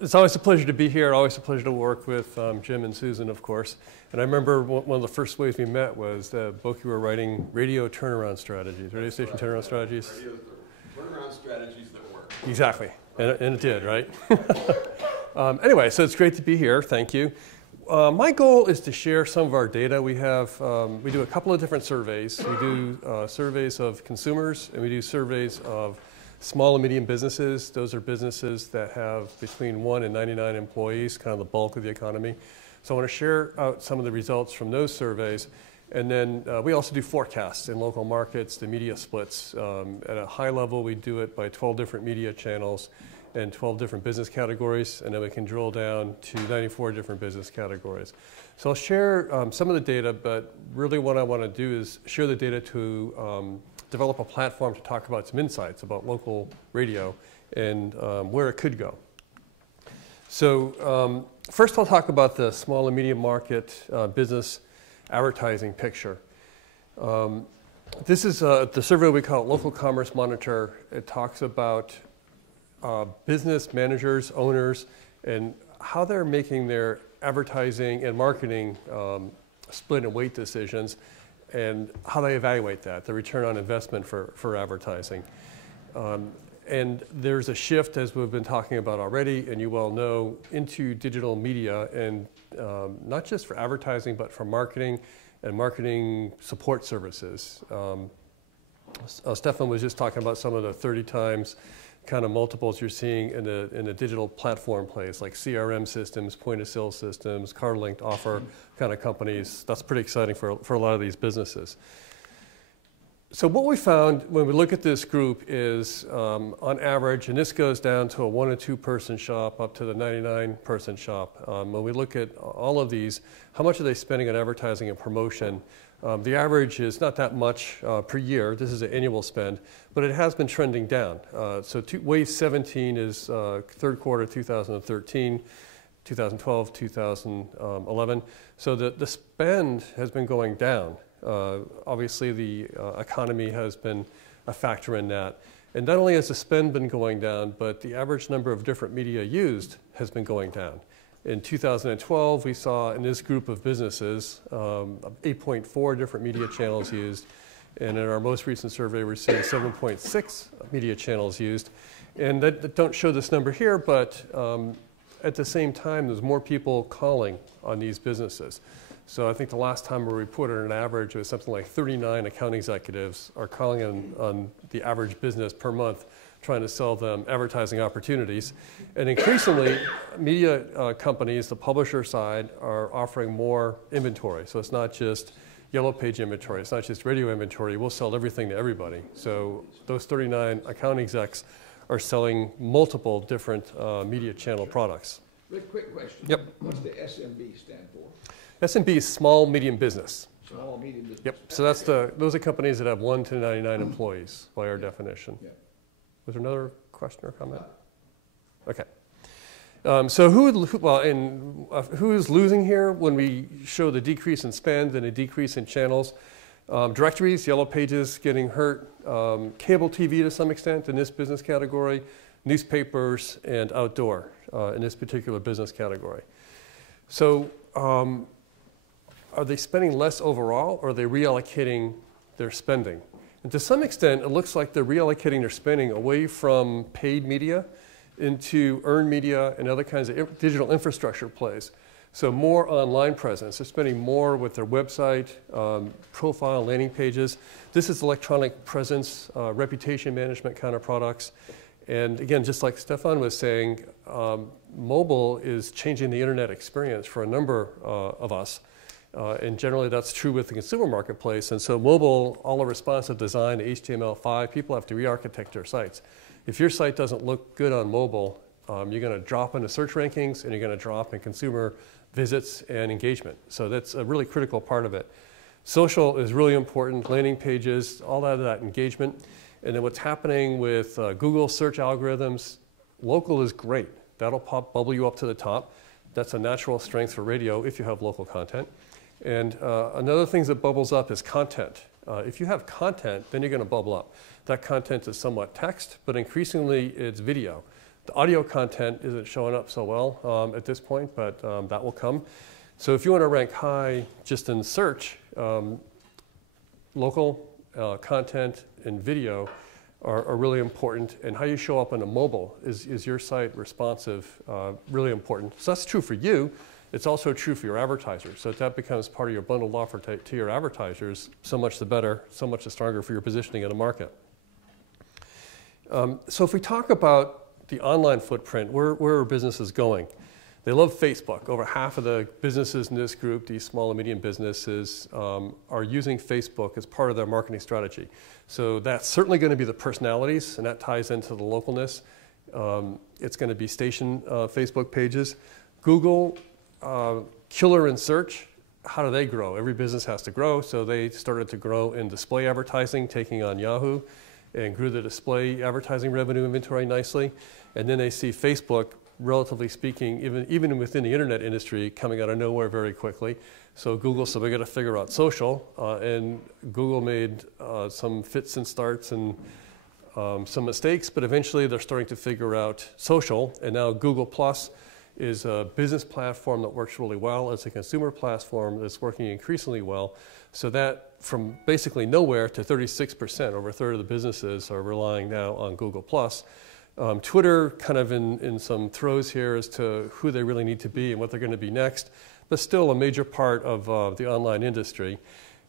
It's always a pleasure to be here, always a pleasure to work with Jim and Susan, of course. And I remember one of the first ways we met was both you were writing radio turnaround strategies, radio station turnaround strategies. Radio turnaround strategies that work. Exactly, and it did, right? Anyway, so it's great to be here, thank you. My goal is to share some of our data. We do a couple of different surveys. We do surveys of consumers, and we do surveys of small and medium businesses. Those are businesses that have between 1 and 99 employees, kind of the bulk of the economy. So I want to share out some of the results from those surveys. And then we also do forecasts in local markets, the media splits. At a high level, we do it by 12 different media channels and 12 different business categories. And then we can drill down to 94 different business categories. So I'll share some of the data, but really what I want to do is share the data to develop a platform to talk about some insights about local radio and where it could go. So first I'll talk about the small and medium market business advertising picture. This is the survey we call Local Commerce Monitor. It talks about business managers, owners, and how they're making their advertising and marketing split and weight decisions, and how they evaluate that, the return on investment for advertising. And there's a shift, as we've been talking about already, and you well know, into digital media, and not just for advertising, but for marketing and marketing support services. Stefan was just talking about some of the 30 times kind of multiples you're seeing in the digital platform plays, like CRM systems, point-of-sale systems, car-linked offer kind of companies. That's pretty exciting for a lot of these businesses. So what we found when we look at this group is, on average, and this goes down to a 1 or 2 person shop up to the 99 person shop. When we look at all of these, how much are they spending on advertising and promotion? The average is not that much per year. This is an annual spend, but it has been trending down. So wave 17 is third quarter 2013, 2012, 2011. So the spend has been going down. Obviously, the economy has been a factor in that. And not only has the spend been going down, but the average number of different media used has been going down. In 2012, we saw in this group of businesses 8.4 different media channels used. And in our most recent survey, we're seeing 7.6 media channels used. And that don't show this number here, but at the same time, there's more people calling on these businesses. So I think the last time we reported an average, it was something like 39 account executives are calling on the average business per month, trying to sell them advertising opportunities. And increasingly, media companies, the publisher side, are offering more inventory. So it's not just yellow page inventory, it's not just radio inventory, we'll sell everything to everybody. So those 39 account execs are selling multiple different media channel products. Rick, quick question. Yep. What's the SMB stand for? SMB is small, medium business. Small, medium business. Yep, so that's those are companies that have 1 to 99 employees by our definition. Yeah. Was there another question or comment? Okay. So who is losing here when we show the decrease in spend and a decrease in channels? Directories, yellow pages getting hurt, cable TV to some extent in this business category, newspapers, and outdoor in this particular business category. So are they spending less overall, or are they reallocating their spending? And to some extent, it looks like they're reallocating their spending away from paid media into earned media and other kinds of digital infrastructure plays. So more online presence. They're spending more with their website, profile, landing pages. This is electronic presence, reputation management kind of products. And again, just like Stefan was saying, mobile is changing the internet experience for a number of us. And generally that's true with the consumer marketplace. And so mobile, all the responsive design, HTML5, people have to re-architect their sites. If your site doesn't look good on mobile, you're going to drop into search rankings and you're going to drop in consumer visits and engagement. So that's a really critical part of it. Social is really important, landing pages, all that engagement. And then what's happening with Google search algorithms, local is great. That'll bubble you up to the top. That's a natural strength for radio if you have local content. And another thing that bubbles up is content. If you have content, then you're going to bubble up. That content is somewhat text, but increasingly it's video. The audio content isn't showing up so well at this point, but that will come. So if you want to rank high just in search, local content and video are really important, and how you show up on a mobile is your site responsive really important. So that's true for you. It's also true for your advertisers. So if that becomes part of your bundled offer to your advertisers, so much the better, so much the stronger for your positioning in the market. So if we talk about the online footprint, where are businesses going? They love Facebook. Over half of the businesses in this group, these small and medium businesses, are using Facebook as part of their marketing strategy. So that's certainly going to be the personalities, and that ties into the localness. It's going to be station Facebook pages. Google, killer in search. How do they grow? Every business has to grow, so they started to grow in display advertising, taking on Yahoo, and grew the display advertising revenue inventory nicely. And then they see Facebook, relatively speaking, even within the internet industry, coming out of nowhere very quickly. So Google said, we got to figure out social, and Google made some fits and starts and some mistakes, but eventually they're starting to figure out social, and now Google Plus is a business platform that works really well. It's a consumer platform that's working increasingly well. So that from basically nowhere to 36%, over a third of the businesses are relying now on Google Plus. Twitter kind of in some throes here as to who they really need to be and what they're going to be next, but still a major part of the online industry.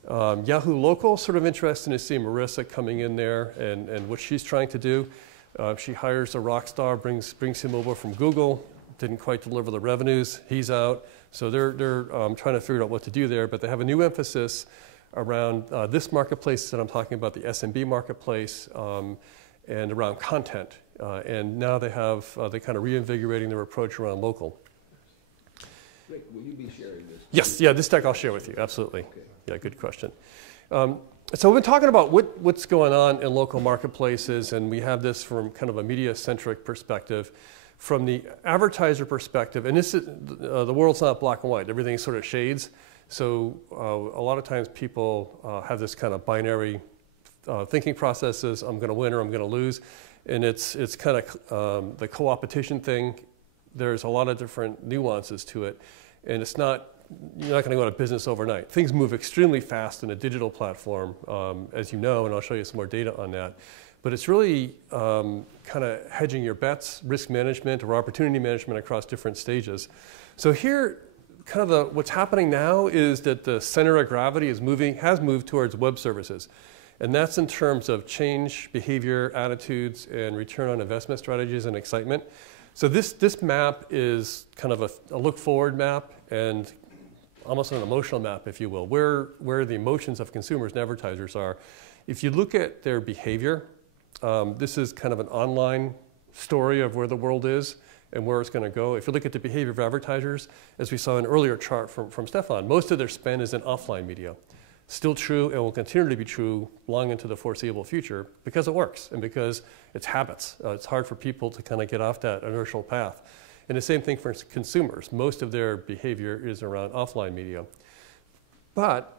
Yahoo Local, sort of interesting to see Marissa coming in there and what she's trying to do. She hires a rock star, brings him over from Google, didn't quite deliver the revenues, he's out. So they're trying to figure out what to do there, but they have a new emphasis around this marketplace that I'm talking about, the SMB marketplace, and around content. And now they're kind of reinvigorating their approach around local. Rick, will you be sharing this? Yes, yeah, this deck I'll share with you, absolutely. Okay. Yeah, good question. So we've been talking about what's going on in local marketplaces, and we have this from kind of a media-centric perspective. From the advertiser perspective, and this is, the world's not black and white, everything sort of shades. So a lot of times people have this kind of binary thinking processes, I'm going to win or I'm going to lose. And it's kind of the co-opetition thing. There's a lot of different nuances to it. And it's not, you're not going to go out of business overnight. Things move extremely fast in a digital platform, as you know, and I'll show you some more data on that. But it's really kind of hedging your bets, risk management or opportunity management across different stages. So here, kind of what's happening now is that the center of gravity has moved towards web services. And that's in terms of change, behavior, attitudes, and return on investment strategies and excitement. So this map is kind of a look forward map and almost an emotional map, if you will, where the emotions of consumers and advertisers are. If you look at their behavior, this is kind of an online story of where the world is and where it's going to go. If you look at the behavior of advertisers, as we saw in an earlier chart from Stefan, most of their spend is in offline media. Still true and will continue to be true long into the foreseeable future because it works and because it's habits. It's hard for people to kind of get off that inertial path. And the same thing for consumers. Most of their behavior is around offline media. But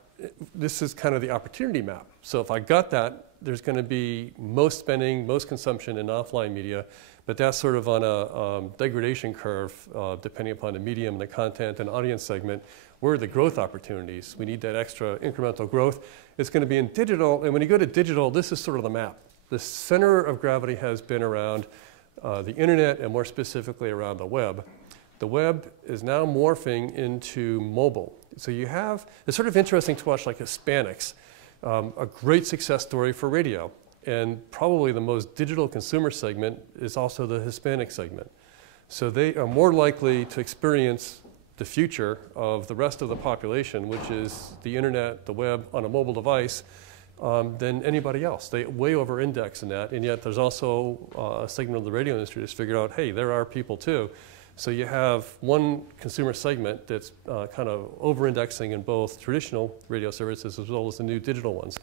this is kind of the opportunity map. So if I got that, there's going to be most spending, most consumption in offline media, but that's sort of on a degradation curve depending upon the medium, the content, and audience segment. Where are the growth opportunities? We need that extra incremental growth. It's going to be in digital, and when you go to digital, this is sort of the map. The center of gravity has been around the internet and more specifically around the web. The web is now morphing into mobile. So you have, it's sort of interesting to watch like Hispanics, a great success story for radio. And probably the most digital consumer segment is also the Hispanic segment. So they are more likely to experience the future of the rest of the population, which is the internet, the web on a mobile device, than anybody else. They way over-index in that, and yet there's also a segment of the radio industry that's figured out, hey, there are people too. So you have one consumer segment that's kind of over-indexing in both traditional radio services as well as the new digital ones.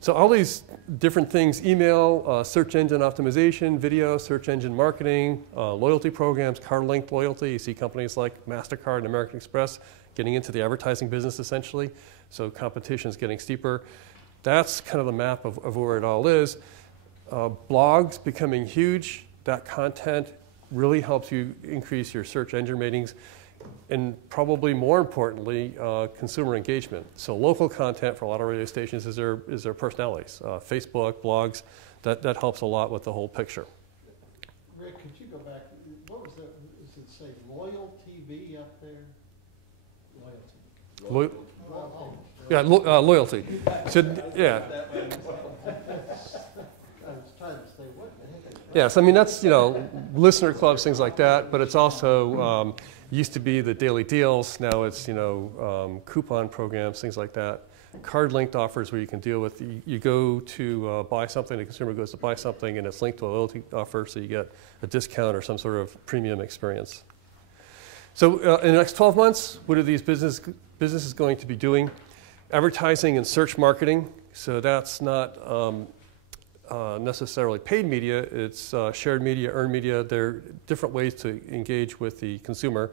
So all these different things, email, search engine optimization, video, search engine marketing, loyalty programs, card-linked loyalty. You see companies like MasterCard and American Express getting into the advertising business essentially. So competition is getting steeper. That's kind of the map of where it all is. Blogs becoming huge. That content really helps you increase your search engine ratings, and probably more importantly, consumer engagement. So local content for a lot of radio stations is their personalities. Facebook, blogs, that helps a lot with the whole picture. Rick, could you go back? What was that? Does it say Loyal TV up there? Loyalty. Yeah, loyalty. So, yeah. I was trying to say, what the heck? Yes, I mean, that's, listener clubs, things like that, but it's also, used to be the daily deals, now it's, coupon programs, things like that. Card linked offers where you can deal with, you go to buy something, the consumer goes to buy something, and it's linked to a loyalty offer, so you get a discount or some sort of premium experience. So in the next 12 months, what are these businesses going to be doing? Advertising and search marketing, so that's not necessarily paid media, it's shared media, earned media. There are different ways to engage with the consumer.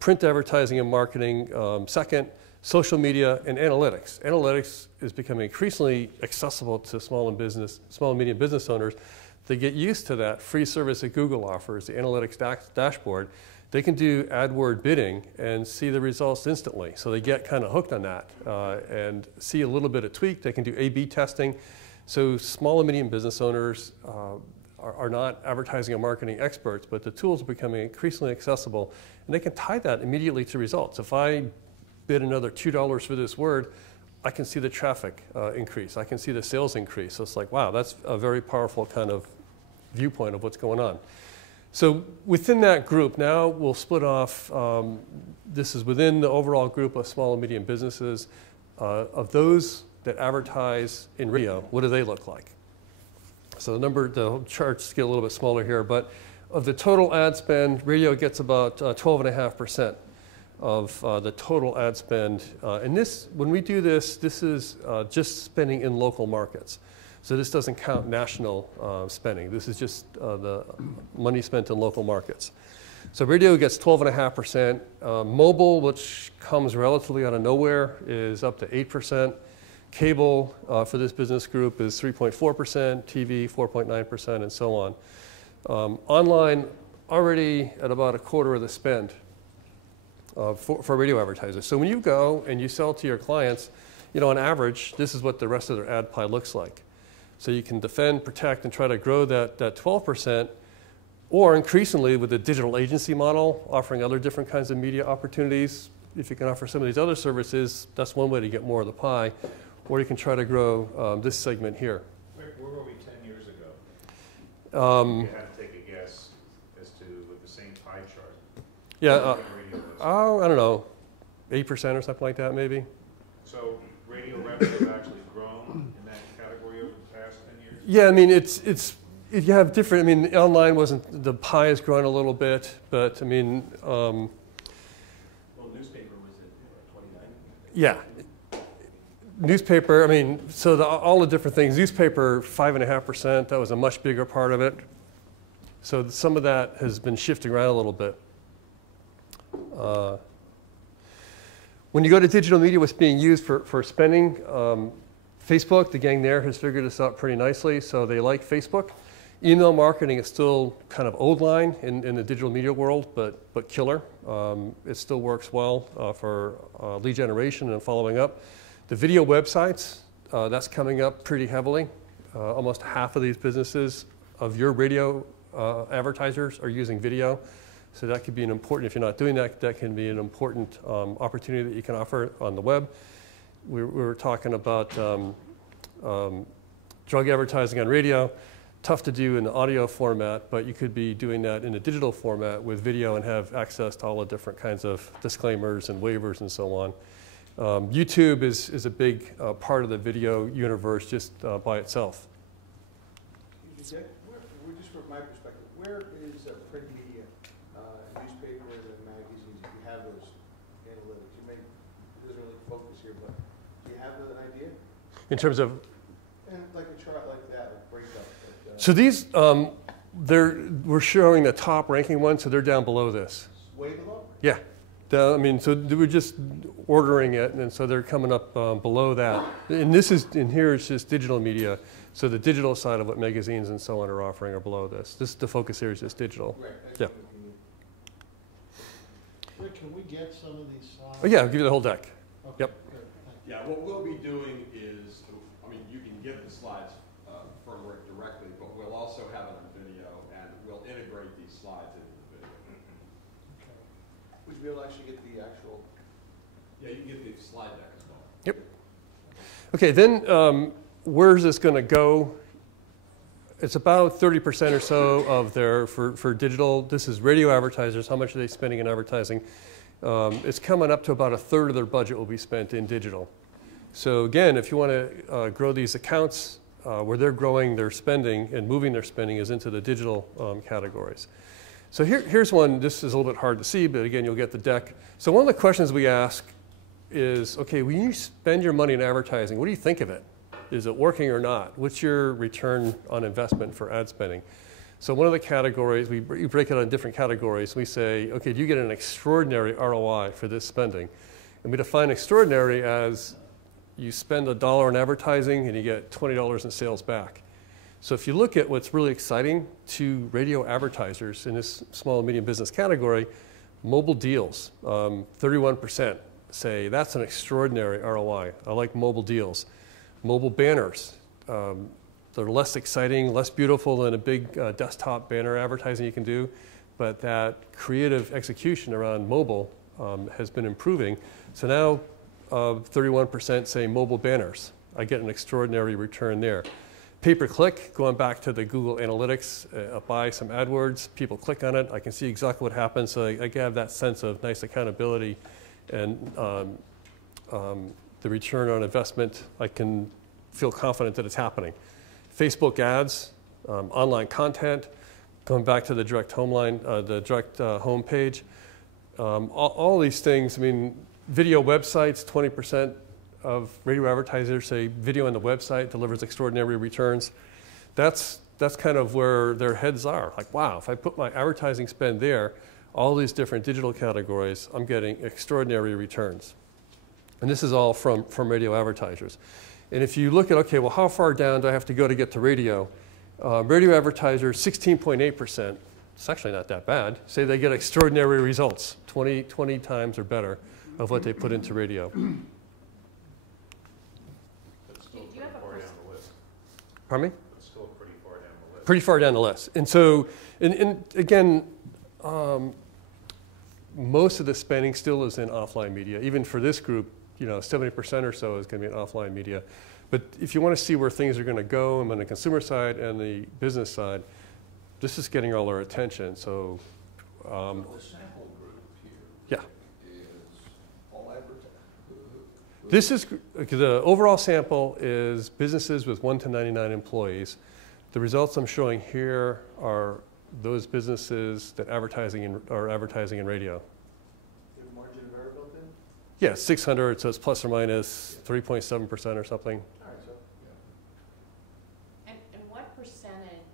Print advertising and marketing, second, social media and analytics. Analytics is becoming increasingly accessible to small and medium business owners. They get used to that free service that Google offers, the analytics dashboard. They can do AdWord bidding and see the results instantly. So they get kind of hooked on that and see a little bit of tweak. They can do A/B testing. So small and medium business owners are not advertising and marketing experts, but the tools are becoming increasingly accessible, and they can tie that immediately to results. If I bid another $2 for this word, I can see the traffic increase. I can see the sales increase. So it's like, wow, that's a very powerful kind of viewpoint of what's going on. So within that group, now we'll split off, this is within the overall group of small and medium businesses. Of those that advertise in radio, what do they look like? So the charts get a little bit smaller here, but of the total ad spend, radio gets about 12.5% of the total ad spend. And this, when we do this, this is just spending in local markets. So this doesn't count national spending. This is just the money spent in local markets. So radio gets 12.5%. Mobile, which comes relatively out of nowhere, is up to 8%. Cable for this business group is 3.4%, TV 4.9%, and so on. Online, already at about a quarter of the spend for radio advertisers. So when you go and you sell to your clients, on average, this is what the rest of their ad pie looks like. So you can defend, protect, and try to grow that 12%, or increasingly with the digital agency model, offering other different kinds of media opportunities. If you can offer some of these other services, that's one way to get more of the pie. Or you can try to grow this segment here. Where were we 10 years ago? You had to take a guess as to with the same pie chart. Yeah, I don't know, 8% or something like that maybe. So radio revenue has actually grown in that category over the past 10 years? Yeah, I mean, you have different, I mean, online wasn't, the pie has grown a little bit, but I mean. Well, newspaper was at 29? Yeah. Newspaper, I mean, so all the different things. Newspaper, 5.5%, that was a much bigger part of it. So some of that has been shifting around a little bit. When you go to digital media, what's being used for spending, Facebook, the gang there has figured this out pretty nicely, so they like Facebook. Email marketing is still kind of old line in the digital media world, but killer. It still works well for lead generation and following up. The video websites, that's coming up pretty heavily. Almost half of these businesses of your radio advertisers are using video. So that could be an important, if you're not doing that, that can be an important opportunity that you can offer on the web. We were talking about drug advertising on radio. Tough to do in the audio format, but you could be doing that in a digital format with video and have access to all the different kinds of disclaimers and waivers and so on. YouTube is a big part of the video universe just by itself. Just from my perspective, where is print media, newspaper and magazines, if you have those analytics? It doesn't really focus here, but do you have an idea? In terms of? And like a chart like that, like breakup. So these, we're showing the top ranking ones, so they're down below this. Way below? Yeah. I mean, so they were just ordering it, and so they're coming up below that. And here it's just digital media. So the digital side of what magazines and so on are offering are below this. The focus here is just digital. Right. Yeah. Rick, can we get some of these slides? Oh yeah, I'll give you the whole deck. Okay, Yep. good, thank you. Yeah, what we'll be doing is, I mean, you can get the slides from Rick directly, but we'll also have it on video, and we'll integrate these slides into the video. Okay. Would you be able to actually get the actual? Yeah, you can get the slide deck as well. Yep. Okay, then where's this going to go? It's about 30% or so of their, for digital, this is radio advertisers, how much are they spending in advertising? It's coming up to about a third of their budget will be spent in digital. So again, if you want to grow these accounts, where they're growing their spending and moving their spending is into the digital categories. So here's one, this is a little bit hard to see, but again, you'll get the deck. So one of the questions we ask is, okay, when you spend your money in advertising, what do you think of it? Is it working or not? What's your return on investment for ad spending? So one of the categories, we break it on different categories. We say, okay, do you get an extraordinary ROI for this spending? And we define extraordinary as you spend $1 in advertising and you get $20 in sales back. So if you look at what's really exciting to radio advertisers in this small and medium business category, mobile deals, 31% say that's an extraordinary ROI. I like mobile deals. Mobile banners, they're less exciting, less beautiful than a big desktop banner advertising you can do, but that creative execution around mobile has been improving. So now 31% say mobile banners. I get an extraordinary return there. Pay-per-click, going back to the Google Analytics, buy some AdWords, people click on it, I can see exactly what happens, so I have that sense of nice accountability and the return on investment, I can feel confident that it's happening. Facebook ads, online content, going back to the direct home line, the direct home page. All these things, I mean, video websites, 20% of radio advertisers say video on the website delivers extraordinary returns. That's kind of where their heads are. Like, wow, if I put my advertising spend there, all these different digital categories, I'm getting extraordinary returns. And this is all from radio advertisers. And if you look at, okay, well, how far down do I have to go to get to radio? Radio advertisers, 16.8%, it's actually not that bad, say they get extraordinary results, 20 times or better of what they put into radio. That's still pretty far down the list. Pardon me? That's still pretty far down the list. Pretty far down the list. And so, and again, most of the spending still is in offline media. Even for this group, 70% or so is going to be in offline media. But if you want to see where things are going to go on the consumer side and the business side, this is getting all our attention. So, The sample group here yeah. is all advertising. This is, the overall sample is businesses with 1 to 99 employees. The results I'm showing here are those businesses that are advertising in radio. You have margin of error built in? Yeah, 600, so it's plus or minus 3.7% or something. All right, so, yeah. And what percentage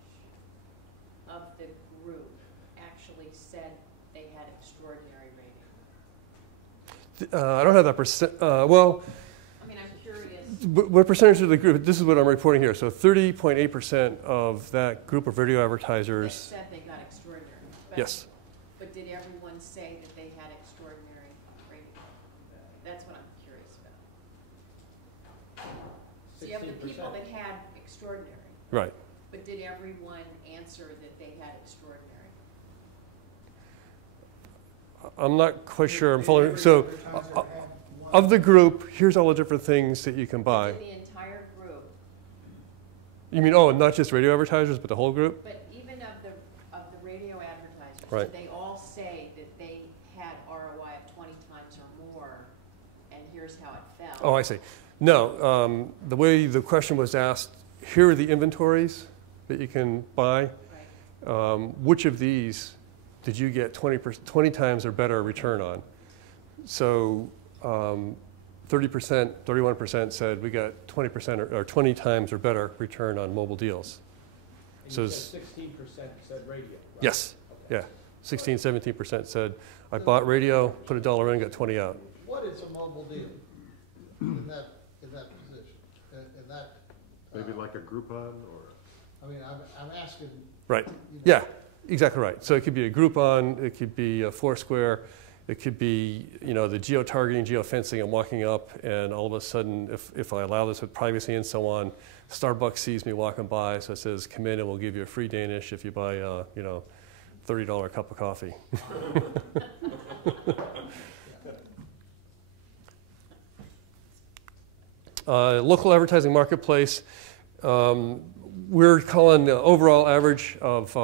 of the group actually said they had extraordinary rating? I don't have that percent, well, I mean, I'm curious. what percentage of the group, this is what I'm reporting here. So 30.8% of that group of radio That advertisers, said they got extraordinary. yes. But did everyone say that they had extraordinary rating? That's what I'm curious about. So you have the people that had extraordinary, Right. but did everyone answer that they had extraordinary? I'm not quite sure I'm following. So of the group, here's all the different things that you can buy. Did the entire group, You mean, oh, not just radio advertisers, but the whole group? but even of the radio advertisers, Right. did they all say that they had ROI of 20 times or more, and here's how it fell? Oh, I see. No, the way the question was asked, here are the inventories that you can buy. Right. Which of these did you get 20 times or better return on? So 30%, 31% said we got 20% or 20 times or better return on mobile deals. And So you it's- said 16% said radio, right? Yes, Okay. yeah. 16, 17% said, I bought radio, put $1 in, got 20 out. What is a mobile deal in that position, in that? Maybe like a Groupon or? I mean, I'm asking. Right, you know, yeah, exactly right. So it could be a Groupon, it could be a Foursquare, it could be, you know, the geo-targeting, geo-fencing. I'm walking up and all of a sudden, if I allow this with privacy and so on, Starbucks sees me walking by, so it says, come in and we'll give you a free Danish if you buy a, you know, $30 cup of coffee. Local advertising marketplace, we're calling the overall average of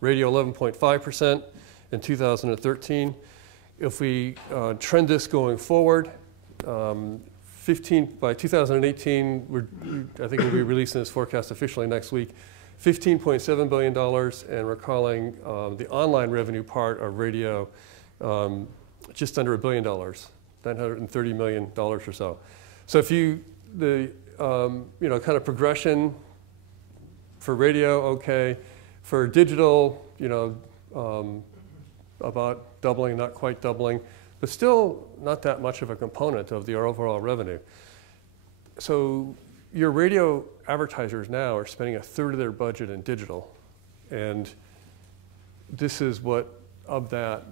radio 11.5% in 2013. If we trend this going forward, by 2018, I think we'll be releasing this forecast officially next week, $15.7 billion, and we're calling the online revenue part of radio just under $1 billion, $930 million or so. So if you, you know, kind of progression for radio, okay. For digital, you know, about doubling, not quite doubling, but still not that much of a component of the overall revenue. So your radio advertisers now are spending 1/3 of their budget in digital. And this is what, of that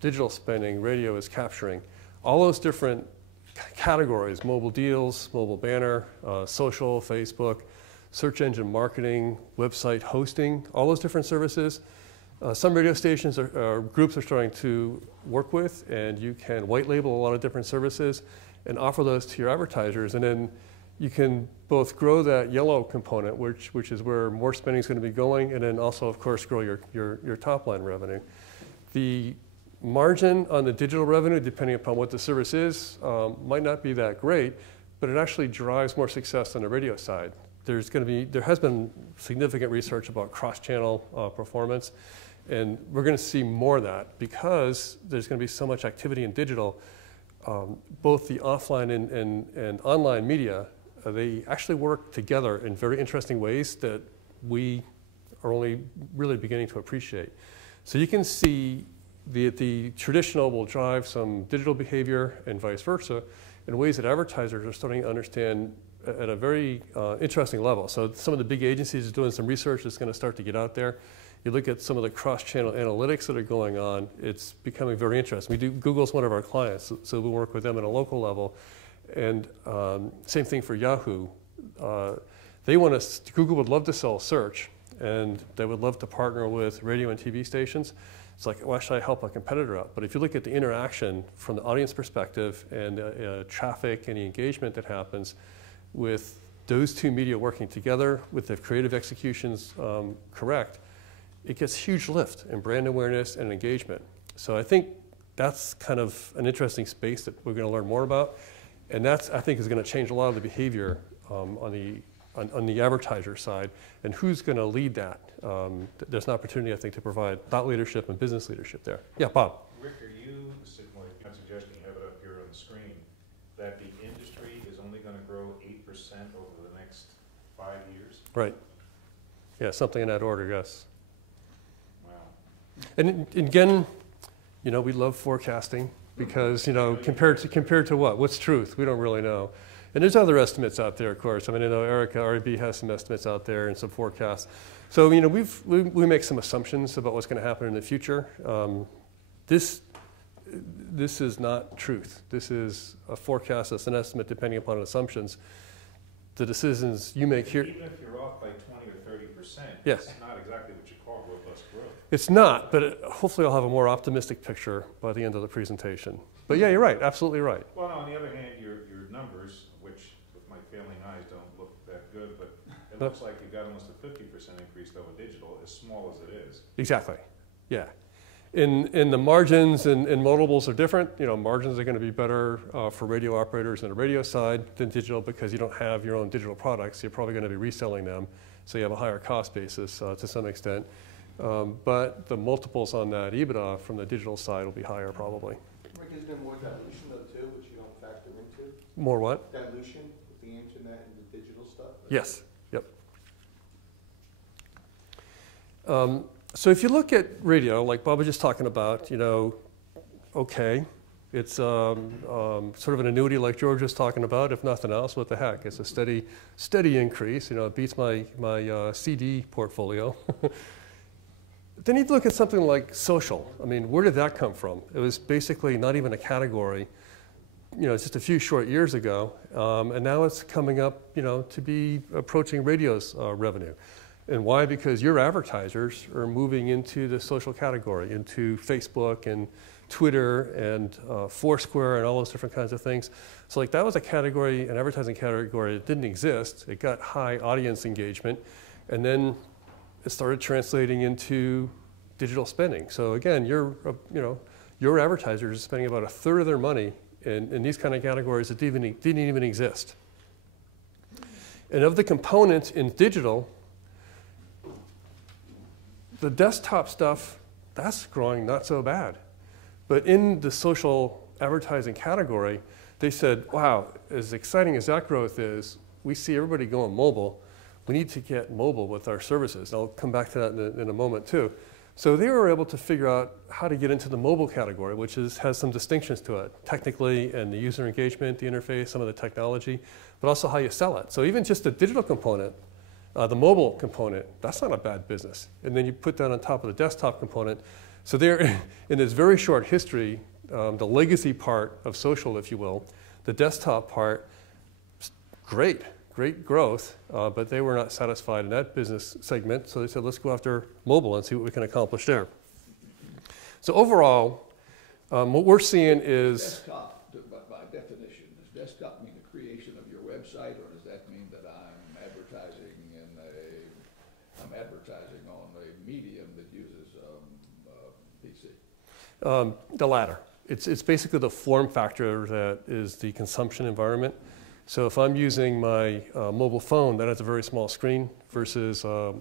digital spending, radio is capturing. All those different categories, mobile deals, mobile banner, social, Facebook, search engine marketing, website hosting, all those different services. Some radio stations or groups are starting to work with, and you can white label a lot of different services and offer those to your advertisers. And then you can both grow that yellow component, which is where more spending is going to be going, and then also, of course, grow your top line revenue. The margin on the digital revenue, depending upon what the service is, might not be that great, but it actually drives more success on the radio side. There has been significant research about cross-channel performance, and we're going to see more of that because there's going to be so much activity in digital. Both the offline and online media, they actually work together in very interesting ways that we are only really beginning to appreciate. So you can see the traditional will drive some digital behavior and vice versa in ways that advertisers are starting to understand at a very interesting level. So some of the big agencies are doing some research that's going to start to get out there. You look at some of the cross-channel analytics that are going on, it's becoming very interesting. Google's one of our clients, so we work with them at a local level. And same thing for Yahoo. Google would love to sell search, and they would love to partner with radio and TV stations. It's like, why should I help a competitor out? But if you look at the interaction from the audience perspective and traffic and the engagement that happens with those two media working together, with the creative executions correct, it gets huge lift in brand awareness and engagement. So I think that's kind of an interesting space that we're going to learn more about. And that's, I think, is going to change a lot of the behavior on the advertiser side, and who's going to lead that. There's an opportunity, I think, to provide thought leadership and business leadership there. Yeah, Bob. Rick, are you, I'm suggesting you have it up here on the screen, that the industry is only going to grow 8% over the next 5 years? Right. Yeah, something in that order, yes. Wow. And again, you know, we love forecasting because, you know, compared to what? What's truth? We don't really know. And there's other estimates out there, of course. I mean, I know Erica, REB has some estimates out there and some forecasts. So, you know, we make some assumptions about what's going to happen in the future. This is not truth. This is a forecast. It's an estimate depending upon assumptions. The decisions you make here. Even if you're off by 20 or 30%, yes. It's not exactly what you call robust growth. It's not, but hopefully I'll have a more optimistic picture by the end of the presentation. But yeah, you're right. Absolutely right. Well, no, on the other hand, your numbers, which with my failing eyes don't look that good, but it looks like you've got almost a 50% increase over digital, as small as it is. Exactly. Yeah. In the margins and multiples are different. You know, margins are going to be better for radio operators on the radio side than digital because you don't have your own digital products. You're probably going to be reselling them, so you have a higher cost basis to some extent. But the multiples on that EBITDA from the digital side will be higher probably. Rick, is there more dilution though too, which you don't factor into? More what? Dilution with the internet and the digital stuff? Yes. Yep. So if you look at radio, like Bob was just talking about, okay, it's sort of an annuity like George was talking about. If nothing else, what the heck? It's a steady increase. It beats my CD portfolio. Then you look at something like social. I mean, where did that come from? It was basically not even a category, just a few short years ago, and now it's coming up, to be approaching radio's revenue. And why? Because your advertisers are moving into the social category, into Facebook and Twitter and Foursquare and all those different kinds of things. So like that was a category, an advertising category that didn't exist. It got high audience engagement, and then it started translating into digital spending. So again, your advertisers are spending about a third of their money in these kind of categories that didn't even exist. And of the components in digital, the desktop stuff, that's growing not so bad. But in the social advertising category, they said, wow, as exciting as that growth is, we see everybody going mobile. We need to get mobile with our services. I'll come back to that in a moment too. So they were able to figure out how to get into the mobile category, which has some distinctions to it, technically, and the user engagement, the interface, some of the technology, but also how you sell it. So even just the digital component, the mobile component, that's not a bad business. And then you put that on top of the desktop component. So there, in this very short history, the legacy part of social, if you will, the desktop part, great growth, but they were not satisfied in that business segment. So they said, let's go after mobile and see what we can accomplish there. So overall, what we're seeing is... Desktop, by definition, does desktop mean the creation of your website, or does that mean that I'm advertising on a medium that uses PC? The latter. It's basically the form factor that is the consumption environment. So if I'm using my mobile phone, that has a very small screen versus a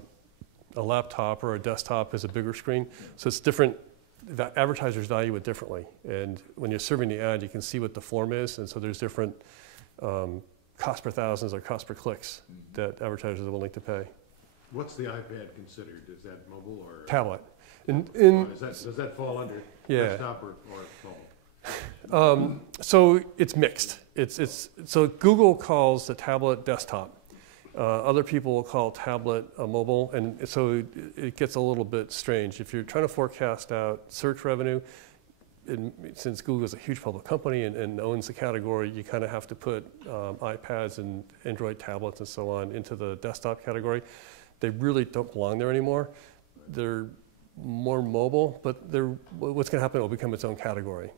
laptop or a desktop has a bigger screen. So it's different. Advertisers value it differently. And when you're serving the ad, you can see what the form is. And so there's different cost per thousands or cost per clicks that advertisers are willing to pay. What's the iPad considered? Is that mobile or? Tablet. Does that fall under desktop or phone? So it's mixed. So Google calls the tablet desktop. Other people will call tablet a mobile, and so it gets a little bit strange. If you're trying to forecast out search revenue, since Google is a huge public company and owns the category, you kind of have to put iPads and Android tablets and so on into the desktop category. They really don't belong there anymore. They're more mobile, but what's going to happen, it will become its own category.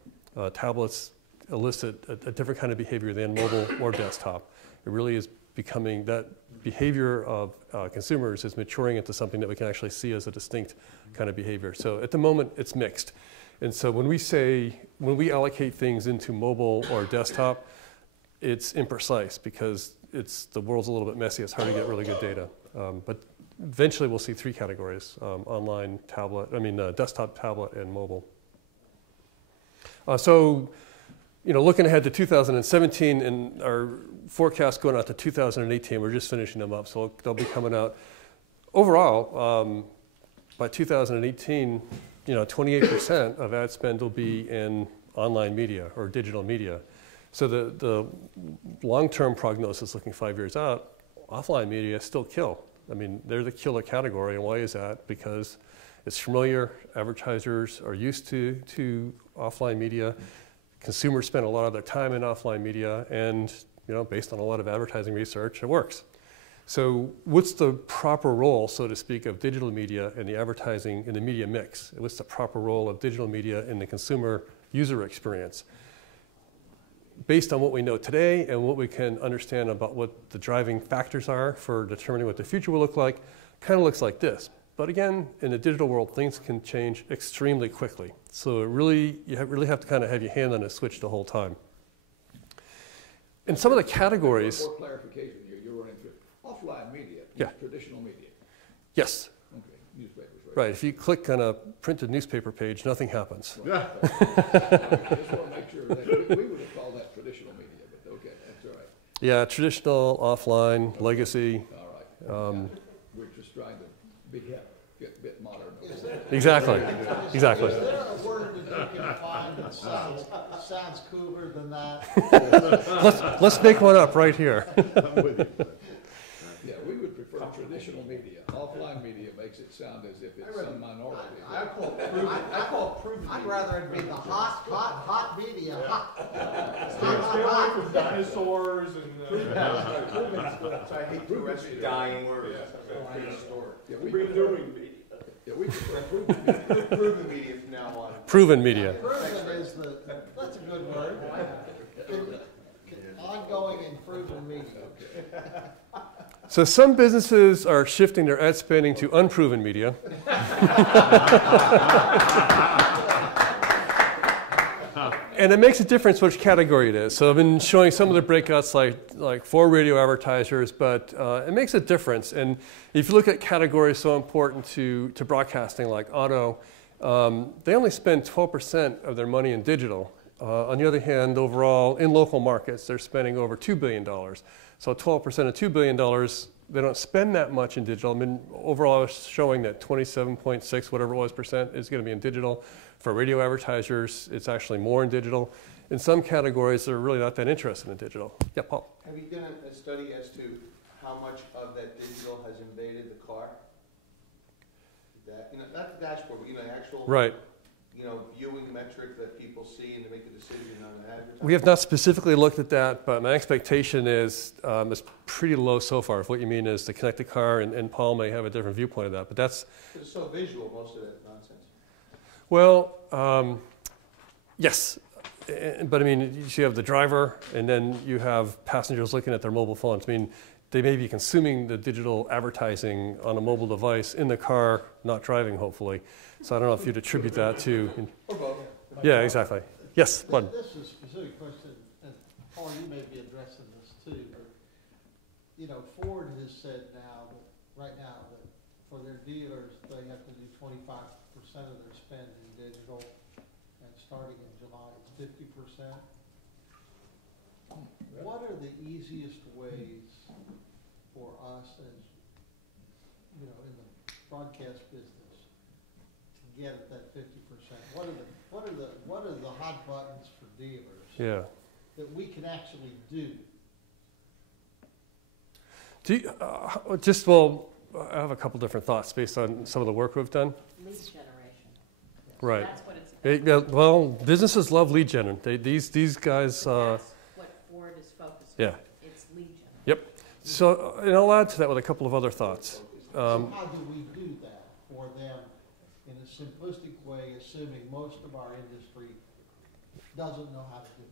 Tablets elicit a different kind of behavior than mobile or desktop. It really is becoming, that behavior of consumers is maturing into something that we can actually see as a distinct kind of behavior. So at the moment, it's mixed. And so when we allocate things into mobile or desktop, it's imprecise because the world's a little bit messy. It's hard to get really good data. But eventually we'll see three categories: online, desktop, tablet, and mobile. Looking ahead to 2017 and our forecast going out to 2018, we're just finishing them up, so they'll be coming out. Overall, by 2018, 28% of ad spend will be in online media or digital media. So the long-term prognosis, looking 5 years out, offline media still kill. I mean, they're the killer category, and why is that? Because it's familiar, advertisers are used to offline media, consumers spend a lot of their time in offline media, and based on a lot of advertising research, it works. So what's the proper role, so to speak, of digital media in the advertising, in the media mix? What's the proper role of digital media in the consumer user experience? Based on what we know today and what we can understand about what the driving factors are for determining what the future will look like, kind of looks like this. But again, in the digital world, things can change extremely quickly. So you really have to kind of have your hand on a switch the whole time. In some of the categories... For clarification, you're running through offline media, traditional media. Yes. Okay, newspapers, right? Right, if you click on a printed newspaper page, nothing happens. Right. I just want to make sure that we would have called that traditional media, but okay, that's all right. Yeah, traditional, offline, legacy. All right. We're just trying to be get a bit modern. Exactly, exactly. Is there a word that you can find that sounds cooler than that? Let's make one up right here. I'm with you, Bud. Yeah, we would prefer traditional media. Offline media makes it sound as if it's some minority. I call it proven. I'd rather it be the hot media, hot. Stay away from dinosaurs and. So I hate to arrest you. Dying words. Yeah, we Renewing media. Yeah, we prefer proven media. Proven media from now on. Proven media. Proven is that's a good word. Ongoing and proven media. So some businesses are shifting their ad spending to unproven media. And it makes a difference which category it is. So I've been showing some of the breakouts like for radio advertisers, but it makes a difference. And if you look at categories so important to broadcasting like auto, they only spend 12% of their money in digital. On the other hand, overall, in local markets, they're spending over $2 billion. So 12% of $2 billion, they don't spend that much in digital. I mean, overall, I was showing that 27.6, whatever it was, percent is going to be in digital. For radio advertisers, it's actually more in digital. In some categories, they're really not that interested in digital. Yeah, Paul. Have you done a study as to how much of that digital has invaded the car? That, not the dashboard, but actual. Right. Viewing metric that people see and to make a decision on an advertising. We have not specifically looked at that, but my expectation is it's pretty low so far. If what you mean is the connected car, and Paul may have a different viewpoint of that, but that's. It's so visual, most of that nonsense. Well, yes, but I mean, you have the driver, and then you have passengers looking at their mobile phones. I mean, they may be consuming the digital advertising on a mobile device in the car, not driving, hopefully. So I don't know if you'd attribute that to. Or both. Yeah, exactly. Yes, one. This is a specific question, and Paul, you may be addressing this too, but, Ford has said right now, that for their dealers, they have to do 25% of their spend in digital, and starting in July, it's 50%. What are the easiest ways for us as, in the broadcast business to get at that 50%? What are the hot buttons for dealers? Yeah. That we can actually do? I have a couple different thoughts based on some of the work we've done. Lead generation. Right. That's what it's about. Well, businesses love lead gen. These guys. That's what Ford is focused on. Yeah. It's lead gen. Yep. So, and I'll add to that with a couple of other thoughts. So how do we do that for them in a simplistic way, assuming most of our industry doesn't know how to do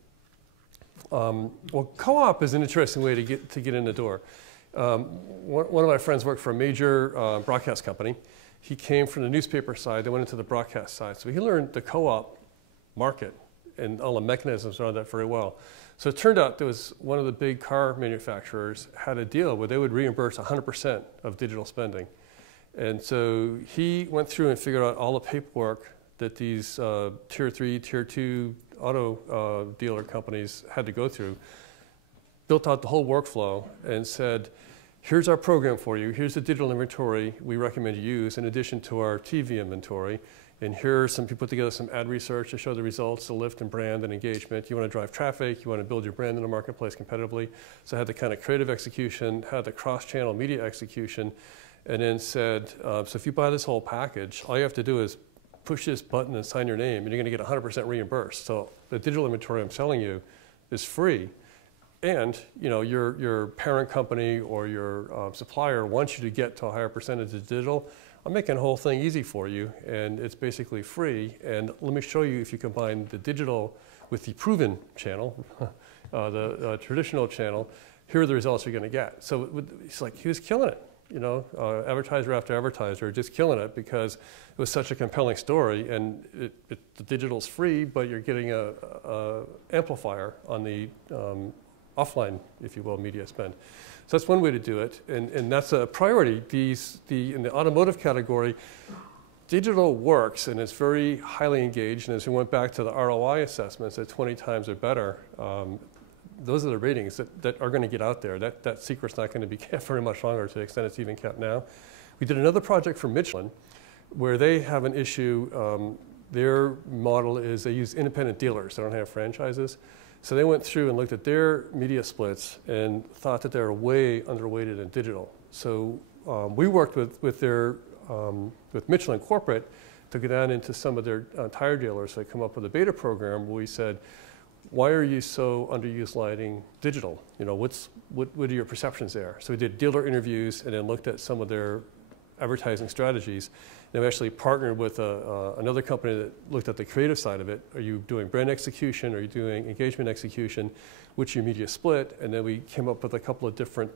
it? Well, co-op is an interesting way to get in the door. One of my friends worked for a major broadcast company. He came from the newspaper side, they went into the broadcast side. So he learned the co-op market and all the mechanisms around that very well. So it turned out there was one of the big car manufacturers had a deal where they would reimburse 100% of digital spending. And so he went through and figured out all the paperwork that these tier 3, tier 2 auto dealer companies had to go through, built out the whole workflow and said, here's our program for you. Here's the digital inventory we recommend you use in addition to our TV inventory. And here's some, people put together some ad research to show the results, the lift in brand and engagement. You want to drive traffic, you want to build your brand in the marketplace competitively. So I had the kind of creative execution, had the cross-channel media execution, and then said, so if you buy this whole package, all you have to do is push this button and sign your name, and you're going to get 100% reimbursed. So the digital inventory I'm selling you is free. And your parent company or your supplier wants you to get to a higher percentage of digital. I'm making the whole thing easy for you, and it's basically free. And let me show you if you combine the digital with the proven channel, the traditional channel, here are the results you're going to get. So it's like he was killing it, advertiser after advertiser, just killing it because it was such a compelling story. And the digital's free, but you're getting a amplifier on the offline, if you will, media spend. So that's one way to do it, and that's a priority. In the automotive category, digital works, and it's very highly engaged, and as we went back to the ROI assessments at 20 times or better, those are the ratings that are going to get out there. That secret's not going to be kept very much longer to the extent it's even kept now. We did another project for Michelin, Where they have an issue, their model is they use independent dealers. They don't have franchises. So they went through and looked at their media splits and thought that they were way underweighted in digital. So we worked with Michelin Corporate to go down into some of their tire dealers. They come up with a beta program where we said, why are you so underutilizing digital? You know, what are your perceptions there? So we did dealer interviews and then looked at some of their advertising strategies. And we actually partnered with another company that looked at the creative side of it. Are you doing brand execution? Are you doing engagement execution? What's your media split? And then we came up with a couple of different,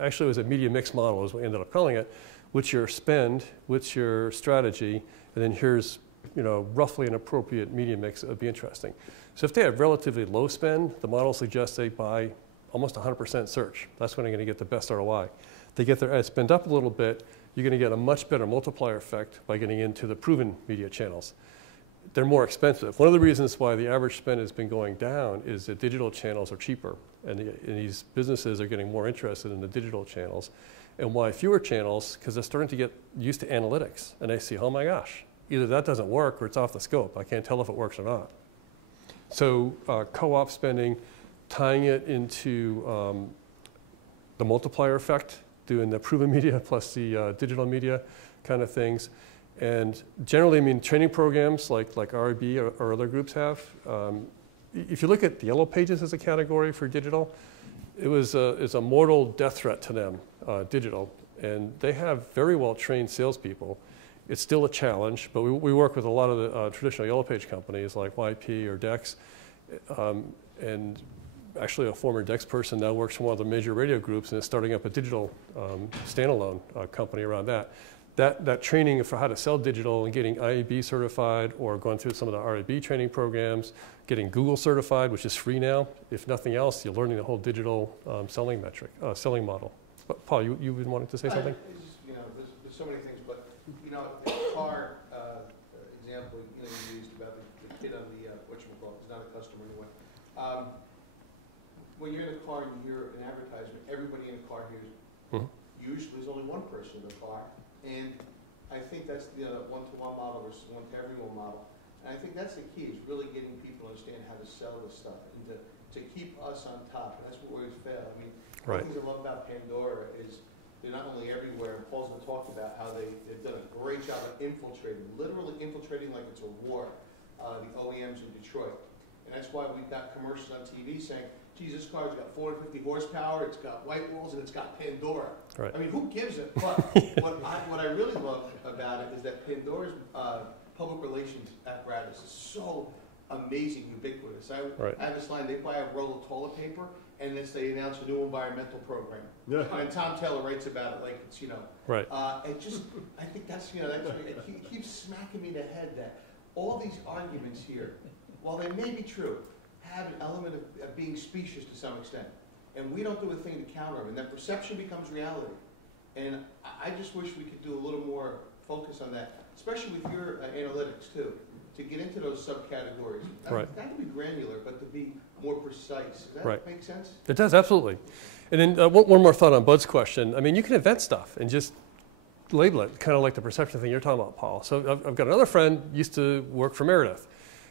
actually it was a media mix model is what we ended up calling it. What's your spend? What's your strategy? And then here's, you know, roughly an appropriate media mix that would be interesting. So if they have relatively low spend, the model suggests they buy almost 100% search. That's when they're going to get the best ROI. They get their ad spend up a little bit, you're going to get a much better multiplier effect by getting into the proven media channels. They're more expensive. One of the reasons why the average spend has been going down is that digital channels are cheaper, and these businesses are getting more interested in the digital channels. And why fewer channels? Because they're starting to get used to analytics, and they see, oh my gosh, either that doesn't work or it's off the scope. I can't tell if it works or not. So co-op spending, tying it into the multiplier effect, doing the proven media plus the digital media kind of things. And generally, I mean, training programs like RIB or other groups have, if you look at the Yellow Pages as a category for digital, it's a mortal death threat to them, digital. And they have very well-trained salespeople. It's still a challenge, but we work with a lot of the traditional Yellow Page companies like YP or Dex. And actually a former Dex person now works for one of the major radio groups and is starting up a digital standalone company around that. That training for how to sell digital and getting IAB certified or going through some of the RIB training programs, getting Google certified, which is free now. If nothing else, you're learning the whole digital selling model. But Paul, you been wanting to say something? You know, there's so many things, but you know, the car example you used about the kid on the whatchamacallit, he's not a customer anyway. When you're in a car and you hear an advertisement, everybody in the car hears. Usually, there's only one person in the car, and I think that's the one-to-one model versus one-to-everyone model. And I think that's the key, is really getting people to understand how to sell this stuff and to keep us on top. And that's what we always fail. I mean, one of the things I love about Pandora is they're not only everywhere. Paul's going to talk about how they've done a great job of infiltrating, literally infiltrating like it's a war, the OEMs in Detroit. And that's why we've got commercials on TV saying, geez, this car's got 450 horsepower, it's got white walls, and it's got Pandora. Right. I mean, who gives a fuck? What I really love about it is that Pandora's public relations apparatus is so amazing ubiquitous. I have this line, they buy a roll of toilet paper, and they announce a new environmental program. Yeah. And Tom Taylor writes about it like it's, you know. Right. And just, I think that's, you know, he keeps smacking me in the head that all these arguments here, while they may be true, have an element of being specious to some extent. And we don't do a thing to counter them. And that perception becomes reality. And I just wish we could do a little more focus on that, especially with your analytics too, to get into those subcategories. That can be granular, but to be more precise. Does that make sense? It does, absolutely. And then one more thought on Bud's question. I mean, you can invent stuff and just label it, kind of like the perception thing you're talking about, Paul. So I've got another friend used to work for Meredith.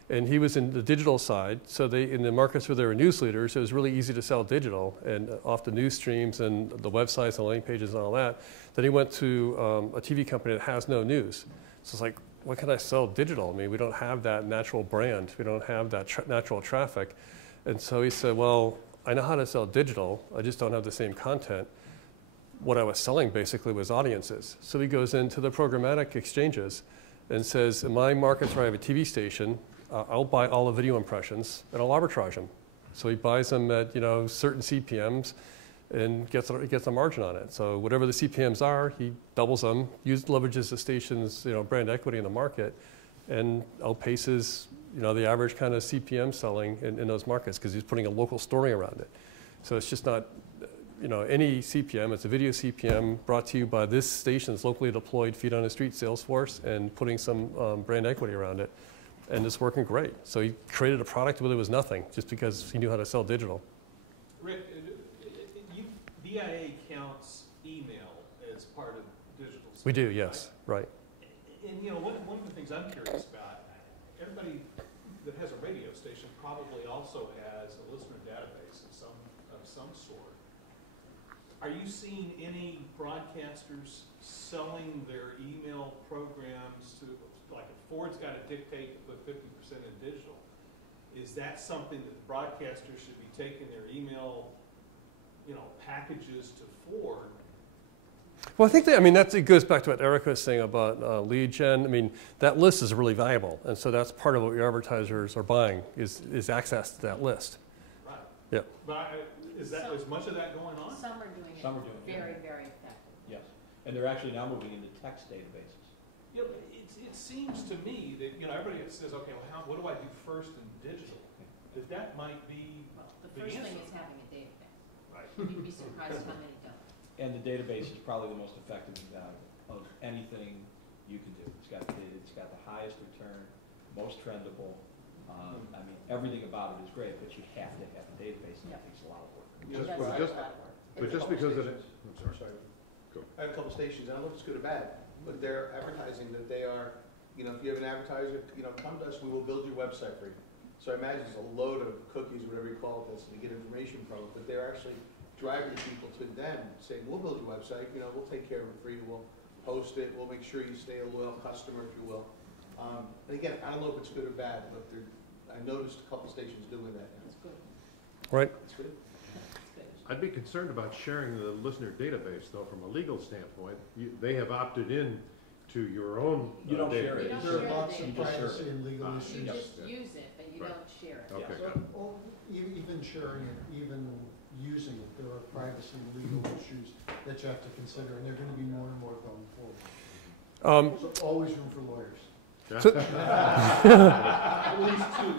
And he was in the digital side, so in the markets where there were news leaders, it was really easy to sell digital and off the news streams and the websites and landing pages and all that. Then he went to a TV company that has no news. So it's like, what can I sell digital? I mean, we don't have that natural brand. We don't have that natural traffic. And so he said, well, I know how to sell digital. I just don't have the same content. What I was selling basically was audiences. So he goes into the programmatic exchanges and says, in my markets where I have a TV station, I'll buy all the video impressions and I'll arbitrage them. So he buys them at certain CPMs and gets a margin on it. So whatever the CPMs are, he doubles them, leverages the station's brand equity in the market, and outpaces the average kind of CPM selling in those markets because he's putting a local story around it. So it's just not any CPM. It's a video CPM brought to you by this station's locally deployed feet on the street sales force and putting some brand equity around it. And it's working great. So he created a product where there was nothing, just because he knew how to sell digital. Rick, DIA counts email as part of digital sales. We do, yes, right. And, you know, one of the things I'm curious about, everybody that has a radio station probably also has a listener database of some sort. Are you seeing any broadcasters selling their email programs to, like if Ford's got to dictate to put 50% in digital, is that something that the broadcasters should be taking their email, you know, packages to Ford? Well, I think that, I mean, it goes back to what Eric was saying about lead gen. I mean, that list is really valuable, and so that's part of what your advertisers are buying is access to that list. Right. Yeah. But is much of that going on? Some are doing it very, very effective. Yes, and they're actually now moving into text databases. Yeah, but it seems to me that, you know, everybody says, okay, well, what do I do first in digital? That might be Well, the the first answer. thing is having a database. Right. You'd be surprised how many don't. And the database is probably the most effective of anything you can do. It's got the highest return, most trendable. I mean, everything about it is great, but you have to have a database, and that takes a lot of work. Just- That's well, a just- lot of work. But just because of it, I'm sorry. Go. I have a couple stations, I don't know if it's good or bad, but they're advertising that they are, you know, if you have an advertiser, you know, come to us, we will build your website for you. So I imagine it's a load of cookies, whatever you call it, that's to get information from, but they're actually driving people to them, saying, we'll build your website, you know, we'll take care of it for you, we'll post it, we'll make sure you stay a loyal customer, if you will. And again, I don't know if it's good or bad, but I noticed a couple stations doing that. That's good. Right. It's good. I'd be concerned about sharing the listener database, though, from a legal standpoint. They have opted in to your own You don't share database. it. You don't There share are lots the of data. privacy and legal Ah, issues. You Yes. just use it, but you Right. don't share it. Okay, Yeah. got it. Or even sharing it, even using it, there are privacy and legal issues that you have to consider, and they're gonna be more and more going forward. So always room for lawyers. At least two.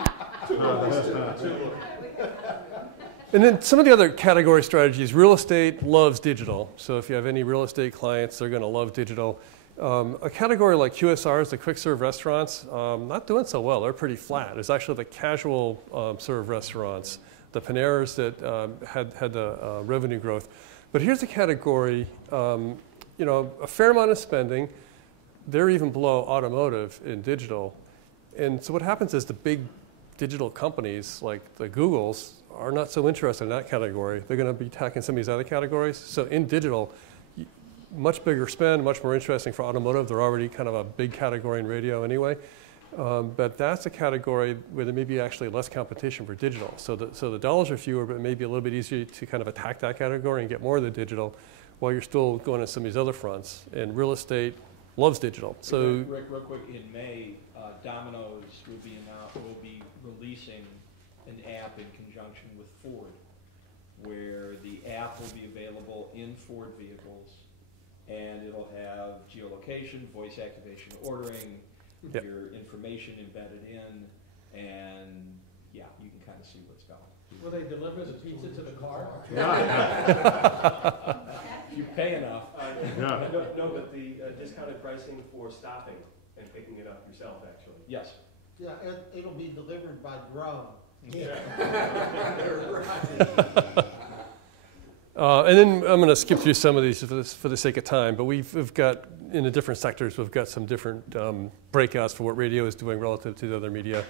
And then some of the other category strategies, real estate loves digital. So if you have any real estate clients, they're going to love digital. A category like QSRs, the quick serve restaurants, not doing so well. They're pretty flat. It's actually the casual serve restaurants, the Paneras that had the revenue growth. But here's a category, you know, a fair amount of spending. They're even below automotive in digital. And so what happens is the big digital companies like the Googles are not so interested in that category. They're going to be attacking some of these other categories. So in digital, much bigger spend, much more interesting for automotive. They're already kind of a big category in radio anyway. But that's a category where there may be actually less competition for digital. So the dollars are fewer, but it may be a little bit easier to kind of attack that category and get more of the digital while you're still going to some of these other fronts. And real estate loves digital. So Rick, real quick, in May, Domino's will be releasing an app in conjunction with Ford, where the app will be available in Ford vehicles, and it'll have geolocation, voice activation ordering, Yep. your information embedded in, and yeah, you can kind of see what's going. Will they deliver the pizza to the car? You pay enough. No, but the discounted pricing for stopping and picking it up yourself, actually. Yes. Yeah, and it'll be delivered by drone. And then I'm going to skip through some of these for the sake of time, but we've got, in the different sectors, we've got some different breakouts for what radio is doing relative to the other media.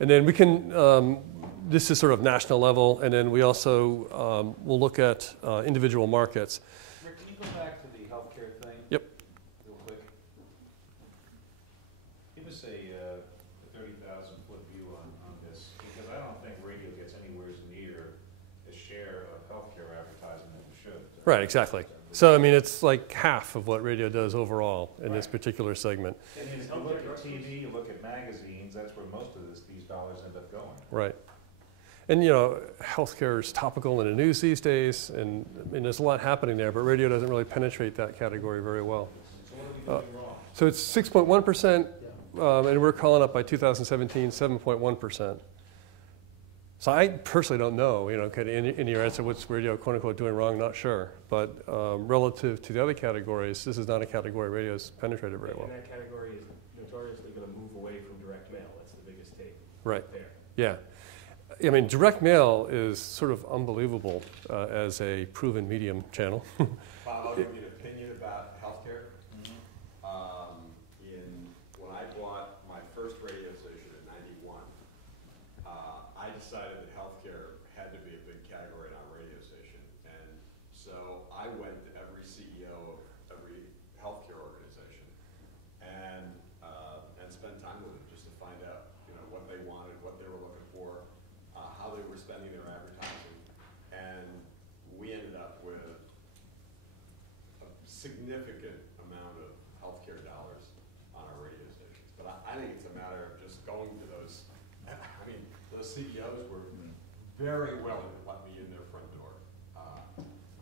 And then we can, this is sort of national level, and then we also will look at individual markets. Rick, can you go back to the healthcare thing? Yep. Real quick. Give us a 30,000-foot view on this, because I don't think radio gets anywhere near the share of healthcare advertising that it should. Right, exactly. So, I mean, it's like half of what radio does overall in this particular segment. And if you look at TV, you look at magazines, that's where most of these dollars end up going. Right. And, you know, healthcare is topical in the news these days, and I mean, there's a lot happening there, but radio doesn't really penetrate that category very well. So what are we doing wrong? So it's 6.1%, and we're calling up by 2017, 7.1%. So I personally don't know, you know, in your answer, what's radio, quote unquote, doing wrong, not sure. But relative to the other categories, this is not a category radio's penetrated very well. And that category is notoriously going to move away from direct mail. That's the biggest take. Right. There. Yeah. I mean, direct mail is sort of unbelievable as a proven medium channel. Bob, I'll give you an opinion about healthcare. In I went to every CEO of every healthcare organization and spent time with them just to find out, you know, what they wanted, what they were looking for, how they were spending their advertising, and we ended up with a significant amount of healthcare dollars on our radio stations. But I think it's a matter of just going to those. I mean, those CEOs were very willing to let me in their front door,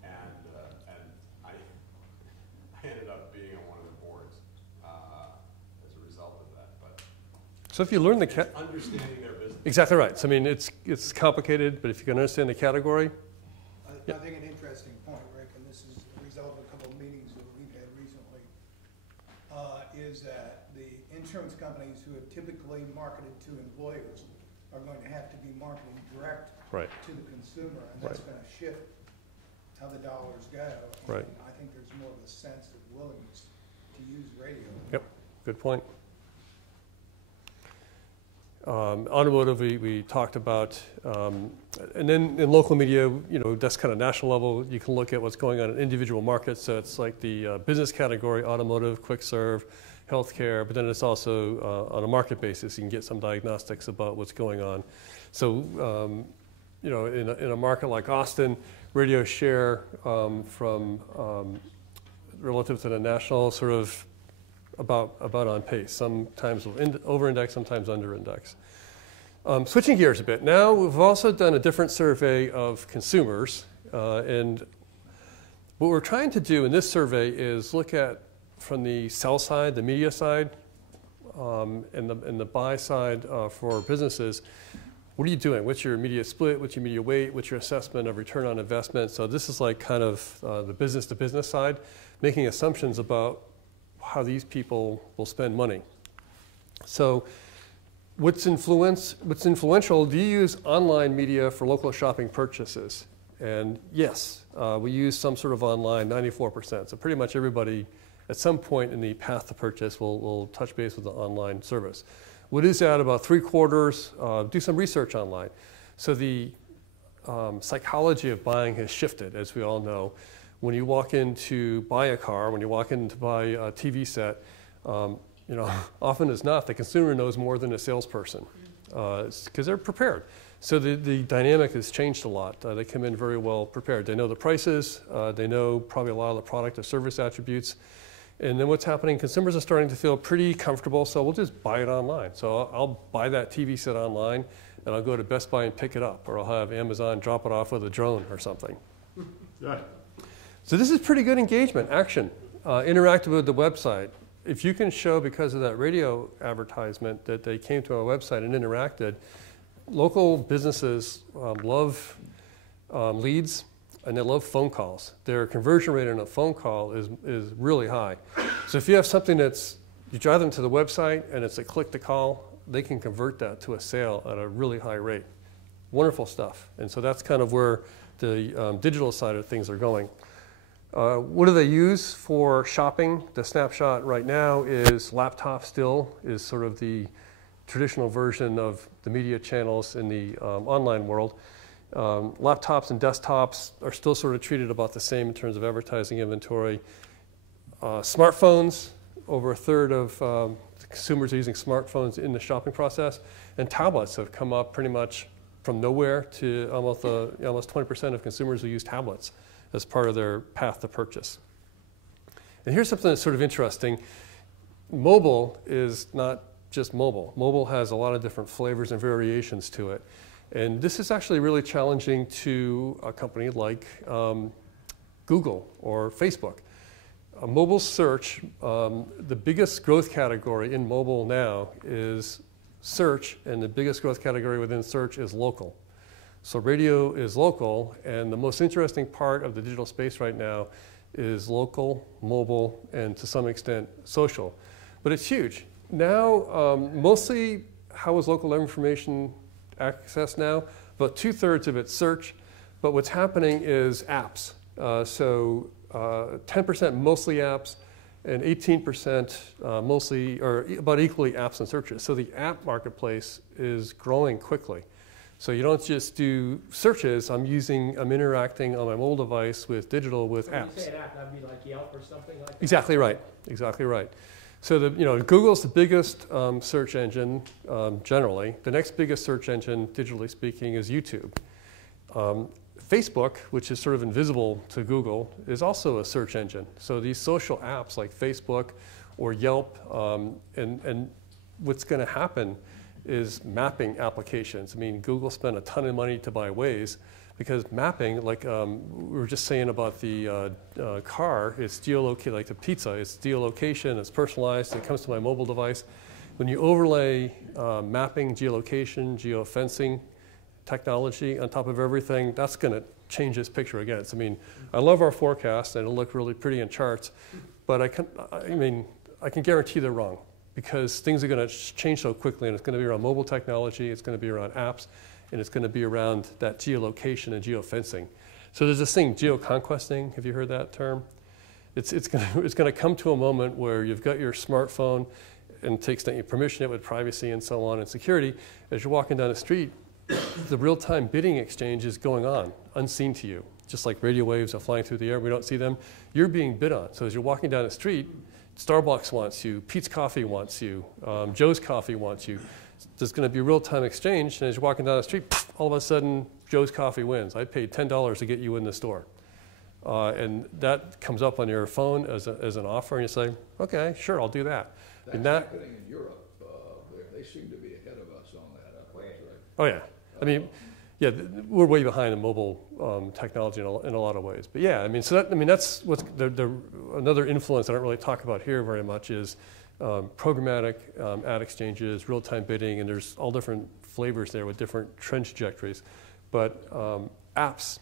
and I ended up being on one of the boards as a result of that. But So if you learn the understanding their business. exactly right. So I mean, it's complicated, but if you can understand the category, I think an interesting point, Rick, and this is a result of a couple of meetings that we've had recently, is that the insurance companies who have typically marketed to employers are going to have to be marketing direct right, to the consumer, and that's going to shift how the dollars go. Right. And I think there's more of a sense of willingness to use radio. Yep, good point. Automotive, we talked about, and then in local media, you know, that's kind of national level. You can look at what's going on in individual markets. So it's like the business category, automotive, quick serve, healthcare, but then it's also on a market basis. You can get some diagnostics about what's going on. So, you know, in a market like Austin, radio share from relative to the national sort of about on pace. Sometimes we'll over-index, sometimes under-index. Switching gears a bit. Now we've also done a different survey of consumers, and what we're trying to do in this survey is look at from the sell side, the media side, and the buy side for businesses. What are you doing? What's your media split? What's your media weight? What's your assessment of return on investment? So this is like kind of the business-to-business side, making assumptions about how these people will spend money. So what's influential? Do you use online media for local shopping purchases? And yes, we use some sort of online, 94%. So pretty much everybody at some point in the path to purchase will touch base with the online service. What is that? About 3/4 do some research online. So the psychology of buying has shifted, as we all know. When you walk in to buy a car, when you walk in to buy a TV set, you know, often as not, the consumer knows more than a salesperson because they're prepared. So the dynamic has changed a lot. They come in very well prepared. They know the prices. They know probably a lot of the product or service attributes. And then what's happening, consumers are starting to feel pretty comfortable, so we'll just buy it online. So I'll buy that TV set online, and I'll go to Best Buy and pick it up, or I'll have Amazon drop it off with a drone or something. Yeah. So this is pretty good engagement, action. Interactive with the website. If you can show, because of that radio advertisement, that they came to our website and interacted, local businesses love leads, and they love phone calls. Their conversion rate on a phone call is really high. So if you have something you drive them to the website and it's a click to call, they can convert that to a sale at a really high rate. Wonderful stuff. And so that's kind of where the digital side of things are going. What do they use for shopping? The snapshot right now is laptop still is sort of the traditional version of the media channels in the online world. Laptops and desktops are still sort of treated about the same in terms of advertising inventory. Smartphones, over 1/3 of consumers are using smartphones in the shopping process, and tablets have come up pretty much from nowhere to almost 20% of consumers who use tablets as part of their path to purchase. And here's something that's sort of interesting. Mobile is not just mobile. Mobile has a lot of different flavors and variations to it. And this is actually really challenging to a company like Google or Facebook. Mobile search, the biggest growth category in mobile now is search, and the biggest growth category within search is local. So radio is local, and the most interesting part of the digital space right now is local, mobile, and to some extent social. But it's huge. Now, mostly how is local information accessed now? About 2/3 of it's search, but what's happening is apps. 10% mostly apps, and 18% mostly, or about equally apps and searches. So the app marketplace is growing quickly. So you don't just do searches. I'm interacting on my mobile device with digital with apps. When you say an app, that'd be like Yelp or something like that? Exactly right. Exactly right. So Google's the biggest search engine generally. The next biggest search engine, digitally speaking, is YouTube. Facebook, which is sort of invisible to Google, is also a search engine. So these social apps like Facebook or Yelp, and what's going to happen is mapping applications. I mean, Google spent a ton of money to buy Waze because mapping, like we were just saying about the car, it's geolocated, like the pizza, it's geolocation, it's personalized, it comes to my mobile device. When you overlay mapping, geolocation, geofencing technology on top of everything, that's going to change this picture again. I mean, I love our forecast and it'll look really pretty in charts, but I can guarantee they're wrong, because things are going to change so quickly, and it's going to be around mobile technology, it's going to be around apps, and it's going to be around that geolocation and geofencing. So there's this thing, geoconquesting. Have you heard that term? It's going to come to a moment where you've got your smartphone, and to the extent you permission it with privacy and so on and security, as you're walking down the street, the real-time bidding exchange is going on, unseen to you. Just like radio waves are flying through the air, we don't see them. You're being bid on. So as you're walking down the street, Starbucks wants you, Pete's Coffee wants you, Joe's Coffee wants you. There's going to be a real-time exchange, and as you're walking down the street, all of a sudden, Joe's Coffee wins. I paid $10 to get you in the store. And that comes up on your phone as an offer, and you say, okay, sure, I'll do that. That's happening in Europe. They seem to be ahead of us on that. Oh, yeah. I mean, yeah, we're way behind in mobile technology in a lot of ways. But yeah, I mean, that's what's another influence I don't really talk about here very much is programmatic ad exchanges, real-time bidding, and there's all different flavors there with different trend trajectories. But apps,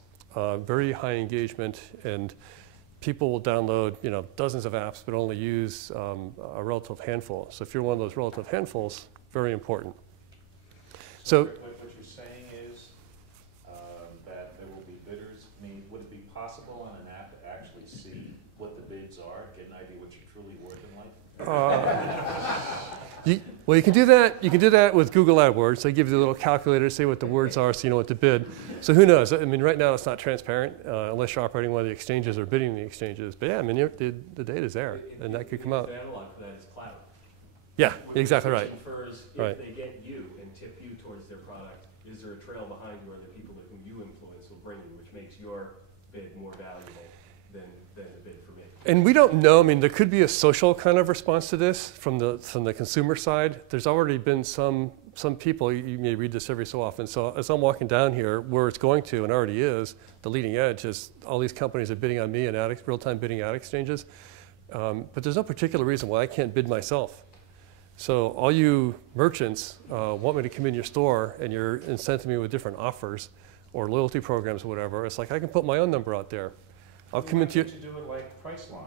very high engagement, and people will download dozens of apps but only use a relative handful. So if you're one of those relative handfuls, very important. So what you're saying is that there will be bidders. I mean, would it be possible on an app to actually see what the bids are, get an idea what you're truly worth in life? Well, you can do that. You can do that with Google AdWords. They give you a little calculator to say what the words are, so you know what to bid. So who knows? I mean, right now it's not transparent unless you're operating one of the exchanges or bidding the exchanges. But yeah, I mean, the data's there, and that could come out. The analog for that is cloud. Yeah, exactly right. Infers if they get you and tip you towards their product, is there a trail behind you, or the people that whom you influence will bring you, which makes your bid more valuable than the bid for me? And we don't know. I mean, there could be a social kind of response to this from the consumer side. There's already been some people, you may read this every so often. So as I'm walking down here, where it's going to, and already is, the leading edge is all these companies are bidding on me in real-time bidding ad exchanges. But there's no particular reason why I can't bid myself. So all you merchants want me to come in your store, and you're incenting me with different offers or loyalty programs or whatever. It's like I can put my own number out there. I'll come into you. Why don't you do it like Priceline?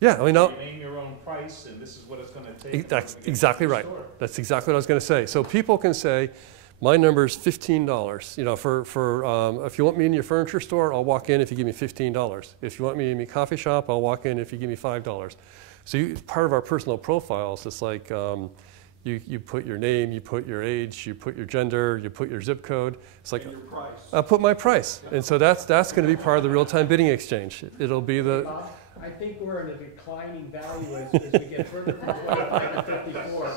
Yeah, I mean, you name your own price, and this is what it's going to take. That's exactly right. That's exactly what I was going to say. So people can say, my number is $15. If you want me in your furniture store, I'll walk in if you give me $15. If you want me in your coffee shop, I'll walk in if you give me $5. So part of our personal profiles, it's like you put your name, you put your age, you put your gender, you put your zip code. It's like, your price. I'll put my price. And so that's going to be part of the real-time bidding exchange. It'll be the... I think we're in a declining value as we get further from 25 to 54.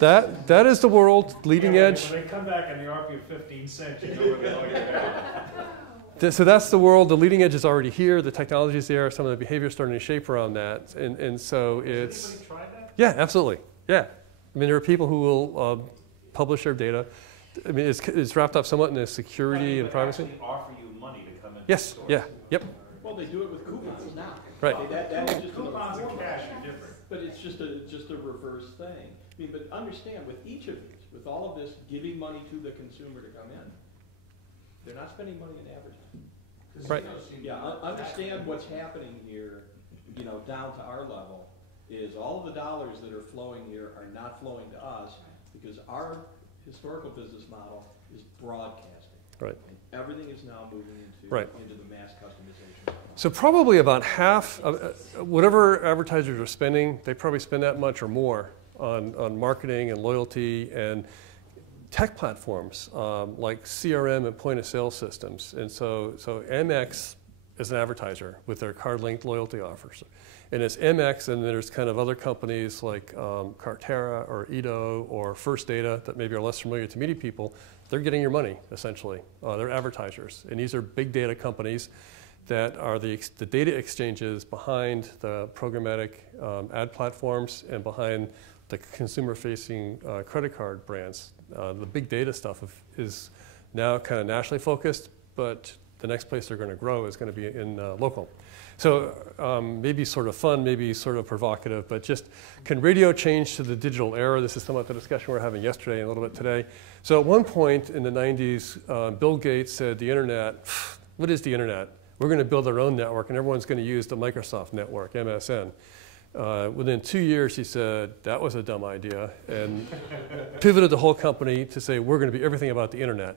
That is the world, leading edge. When they come back and they offer you 15 cents, you know we're going to get. So that's the world. The leading edge is already here. The technology is there. Some of the behavior is starting to shape around that. And so it's... Has anybody tried that? Yeah, absolutely. Yeah. I mean, there are people who will publish their data. I mean, it's wrapped up somewhat in the security and privacy. Actually offer you money to come in. Yes. Yeah. Yep. Well, they do it with coupons now. Right. That is just Coupons and cash are different. But it's just a reverse thing. I mean, but understand, with each of these, with all of this giving money to the consumer to come in, they're not spending money in advertising. Right. Yeah, understand what's happening here, down to our level, is all of the dollars that are flowing here are not flowing to us because our historical business model is broadcasting. Right. And everything is now moving into the mass customization. So probably about half, whatever advertisers are spending, they probably spend that much or more on marketing and loyalty. And tech platforms like CRM and point of sale systems. And so MX is an advertiser with their card-linked loyalty offers. And it's MX, and there's kind of other companies like Cartera or Edo or First Data that maybe are less familiar to media people. They're getting your money, essentially. They're advertisers. And these are big data companies that are the data exchanges behind the programmatic ad platforms and behind the consumer-facing credit card brands. The big data stuff is now kind of nationally focused, but the next place they're going to grow is going to be in local. So maybe sort of fun, maybe sort of provocative, but just can radio change to the digital era? This is somewhat the discussion we were having yesterday and a little bit today. So at one point in the 90s, Bill Gates said the internet, what is the internet? We're going to build our own network and everyone's going to use the Microsoft network, MSN. Within 2 years, he said, that was a dumb idea, and pivoted the whole company to say, we're going to be everything about the internet.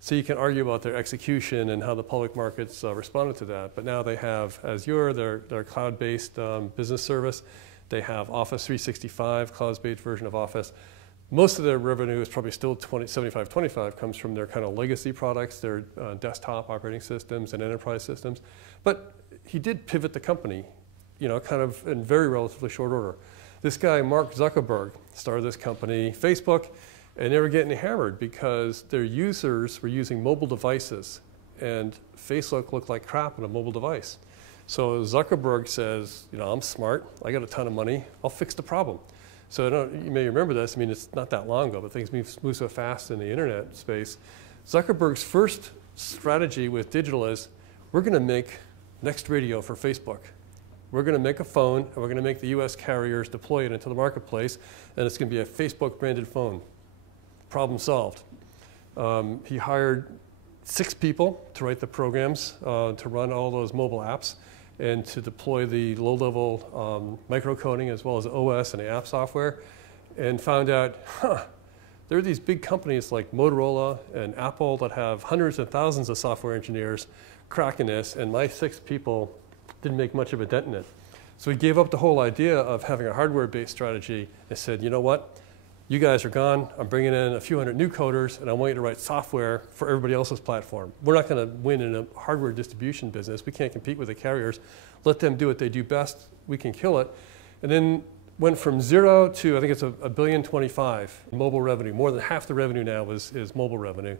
So you can argue about their execution and how the public markets responded to that. But now they have Azure, their cloud-based business service. They have Office 365, cloud-based version of Office. Most of their revenue is probably still 75-25, comes from their kind of legacy products, their desktop operating systems and enterprise systems. But he did pivot the company, kind of in very relatively short order. This guy, Mark Zuckerberg, started this company, Facebook, and they were getting hammered because their users were using mobile devices, and Facebook looked like crap on a mobile device. So Zuckerberg says, I'm smart, I got a ton of money, I'll fix the problem. So you may remember this, I mean, it's not that long ago, but things move so fast in the internet space. Zuckerberg's first strategy with digital is, we're going to make next radio for Facebook. We're going to make a phone, and we're going to make the US carriers deploy it into the marketplace, and it's going to be a Facebook-branded phone. Problem solved. He hired 6 people to write the programs, to run all those mobile apps, and to deploy the low-level microcoding as well as OS and the app software, and found out, there are these big companies like Motorola and Apple that have hundreds of thousands of software engineers cracking this, and my 6 people didn't make much of a dent in it. So we gave up the whole idea of having a hardware-based strategy and said, you know what? You guys are gone. I'm bringing in a few hundred new coders, and I want you to write software for everybody else's platform. We're not going to win in a hardware distribution business. We can't compete with the carriers. Let them do what they do best. We can kill it. And then went from 0 to, I think it's $1.25 billion mobile revenue. More than half the revenue now is mobile revenue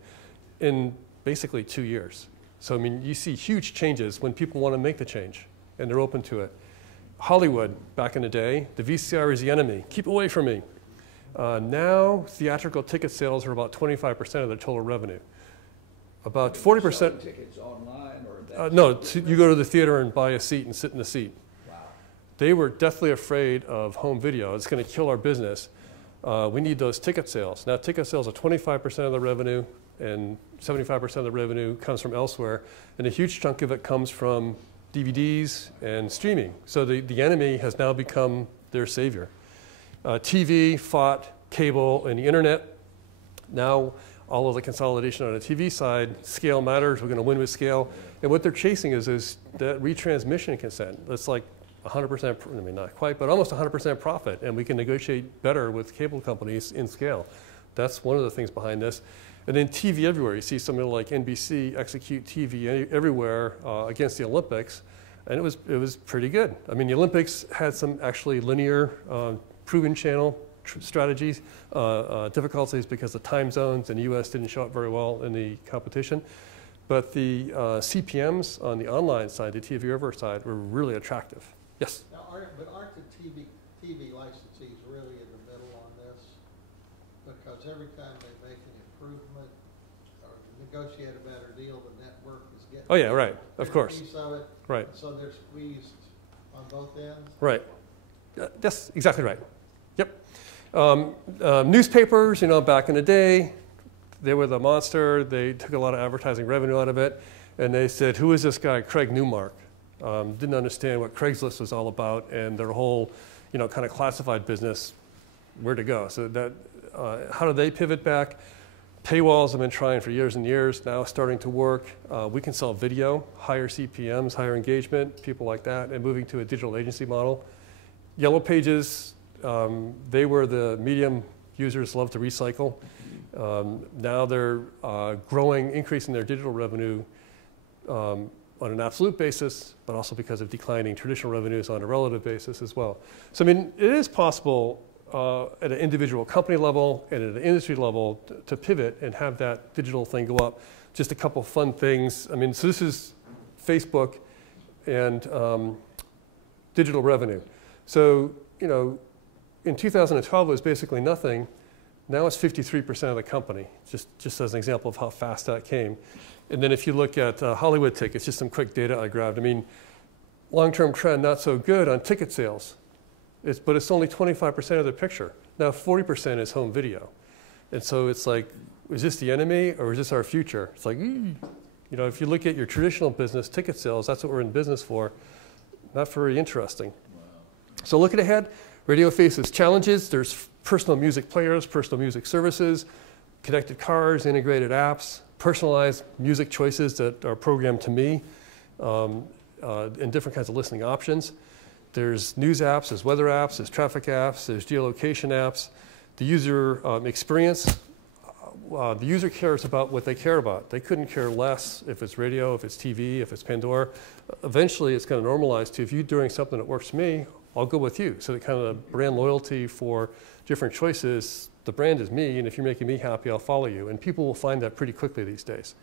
in basically 2 years. So, I mean, you see huge changes when people want to make the change, and they're open to it. Hollywood, back in the day, the VCR is the enemy. Keep away from me. Now, theatrical ticket sales are about 25% of their total revenue. About 40%. Tickets online or no, you go to the theater and buy a seat and sit in the seat. Wow. They were deathly afraid of home video. It's going to kill our business. We need those ticket sales. Now, ticket sales are 25% of the revenue, and 75% of the revenue comes from elsewhere, and a huge chunk of it comes from DVDs and streaming. So the enemy has now become their savior. TV fought cable and the internet. Now all of the consolidation on the TV side, scale matters, we're going to win with scale. And what they're chasing is that retransmission consent. That's like 100%, I mean not quite, but almost 100% profit, and we can negotiate better with cable companies in scale. That's one of the things behind this. And then TV everywhere. You see somebody like NBC execute TV everywhere against the Olympics, and it was pretty good. I mean, the Olympics had some actually linear proven channel strategies, difficulties because the time zones in the US didn't show up very well in the competition. But the CPMs on the online side, the TV everywhere side, were really attractive. Yes? Now, aren't the TV licensees really in the middle on this? Because every time they make an improvement or negotiate a better deal, the network is getting. Oh yeah, right, of course. Piece of it, right. So they're squeezed on both ends? Right. That's exactly right. Yep. Newspapers, back in the day, they were the monster. They took a lot of advertising revenue out of it. And they said, who is this guy, Craig Newmark? Didn't understand what Craigslist was all about and their whole, kind of classified business, where to go. So that, how do they pivot back? Paywalls have been trying for years and years, now starting to work. We can sell video, higher CPMs, higher engagement, people like that, and moving to a digital agency model. Yellow Pages, they were the medium users love to recycle. Now they're growing, increasing their digital revenue on an absolute basis, but also because of declining traditional revenues on a relative basis as well. So, I mean, it is possible at an individual company level and at an industry level to pivot and have that digital thing go up. Just a couple fun things. I mean, so this is Facebook and digital revenue. So, you know, in 2012 it was basically nothing. Now it's 53% of the company, just as an example of how fast that came. And then if you look at Hollywood tickets, just some quick data I grabbed. I mean, long-term trend not so good on ticket sales, but it's only 25% of the picture. Now 40% is home video. And so it's like, is this the enemy or is this our future? It's like, you know, if you look at your traditional business, ticket sales, that's what we're in business for. Not very interesting. Wow. So looking ahead, radio faces challenges. There's personal music players, personal music services, connected cars, integrated apps, personalized music choices that are programmed to me, and different kinds of listening options. There's news apps, there's weather apps, there's traffic apps, there's geolocation apps. The user experience, the user cares about what they care about. They couldn't care less if it's radio, if it's TV, if it's Pandora. Eventually, it's going to normalize to, if you're doing something that works for me, I'll go with you. So the kind of brand loyalty for different choices, the brand is me, and if you're making me happy, I'll follow you. And people will find that pretty quickly these days.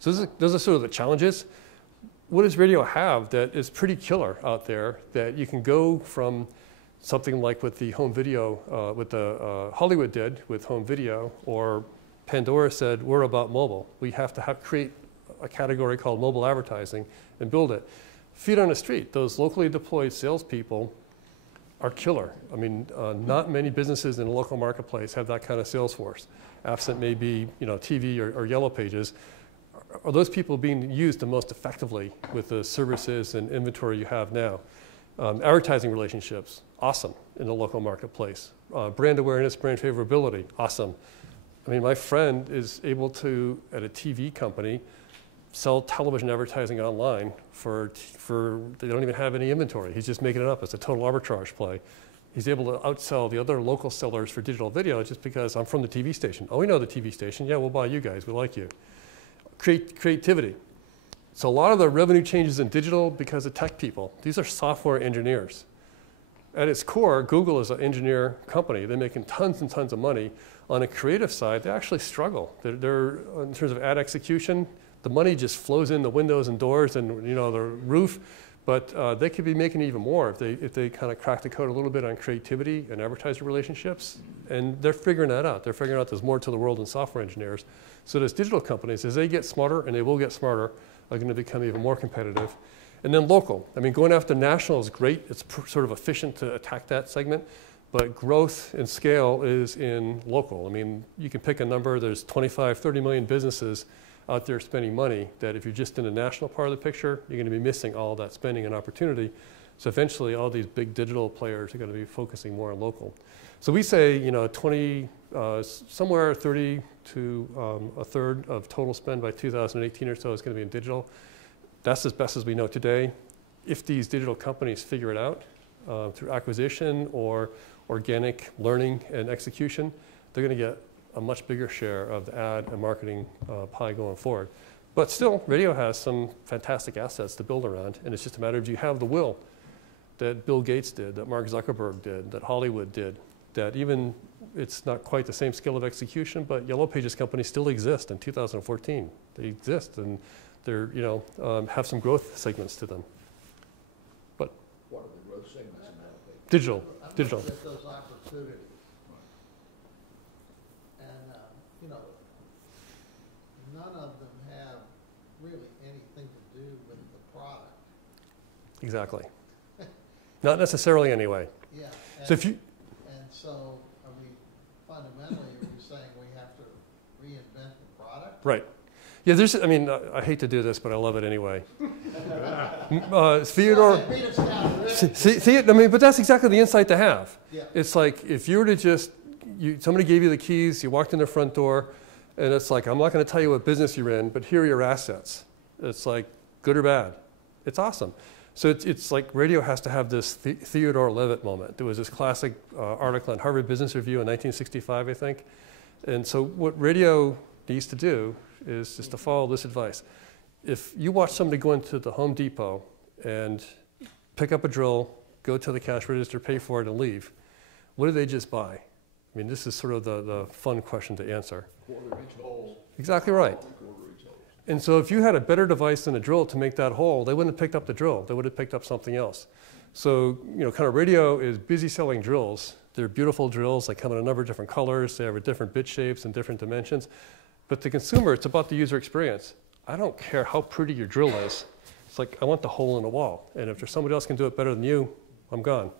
So those are sort of the challenges. What does radio have that is pretty killer out there, that you can go from something like with the home video, what the Hollywood did with home video, or Pandora said, we're about mobile. We have to create a category called mobile advertising and build it. Feet on the street, those locally deployed salespeople are killer. I mean, not many businesses in a local marketplace have that kind of sales force. Absent maybe, you know, TV or Yellow Pages. Are those people being used the most effectively with the services and inventory you have now? Advertising relationships, awesome in the local marketplace. Brand awareness, brand favorability, awesome. I mean, my friend is able to, at a TV company, sell television advertising online for they don't even have any inventory. He's just making it up. It's a total arbitrage play. He's able to outsell the other local sellers for digital video just because I'm from the TV station. Oh, we know the TV station. Yeah, we'll buy you guys. We like you. Creativity. So a lot of the revenue changes in digital because of tech people. These are software engineers. At its core, Google is an engineer company. They're making tons and tons of money. On a creative side, they actually struggle. They're in terms of ad execution, the money just flows in the windows and doors and, you know, the roof, but they could be making even more if they kind of crack the code a little bit on creativity and advertiser relationships. And they're figuring that out. They're figuring out there's more to the world than software engineers. So those digital companies, as they get smarter, and they will get smarter, are going to become even more competitive. And then local. I mean, going after national is great. It's sort of efficient to attack that segment. But growth and scale is in local. I mean, you can pick a number. There's 25, 30 million businesses out there spending money that if you're just in the national part of the picture, you're going to be missing all that spending and opportunity. So eventually, all these big digital players are going to be focusing more on local. So we say, you know, somewhere 30 to a third of total spend by 2018 or so is going to be in digital. That's as best as we know today. If these digital companies figure it out through acquisition or organic learning and execution, they're going to get a much bigger share of the ad and marketing pie going forward. But still, radio has some fantastic assets to build around, and it's just a matter of, do you have the will that Bill Gates did, that Mark Zuckerberg did, that Hollywood did, that even it's not quite the same scale of execution, but Yellow Pages companies still exist in 2014. They exist, and they're, you know, have some growth segments to them. But What are the growth segments in Yellow Pages? digital. I'm looking at those opportunities. And, you know, none of them have really anything to do with the product. Exactly. Not necessarily anyway. Yeah. So if you, And so, I mean, fundamentally, are you saying we have to reinvent the product? right. Yeah, there's, I mean, I hate to do this, but I love it anyway. Theodore, Well, beat us down to this. I mean, but that's exactly the insight to have. Yeah. It's like if you were to just, somebody gave you the keys, you walked in the front door, and it's like, I'm not going to tell you what business you're in, but here are your assets. It's like, good or bad. It's awesome. So it's like radio has to have this Theodore Levitt moment. There was this classic article in Harvard Business Review in 1965, I think, And so what radio needs to do is just to follow this advice. If you watch somebody go into the Home Depot and pick up a drill, go to the cash register, pay for it, and leave, what did they just buy? I mean, this is sort of the fun question to answer. Quarter-inch holes. Exactly right. Quarter-inch holes. And so if you had a better device than a drill to make that hole, they wouldn't have picked up the drill. They would have picked up something else. So, kind of radio is busy selling drills. They're beautiful drills. They come in a number of different colors. They have different bit shapes and different dimensions. But the consumer, it's about the user experience. I don't care how pretty your drill is. It's like, I want the hole in the wall. And if there's somebody else can do it better than you, I'm gone.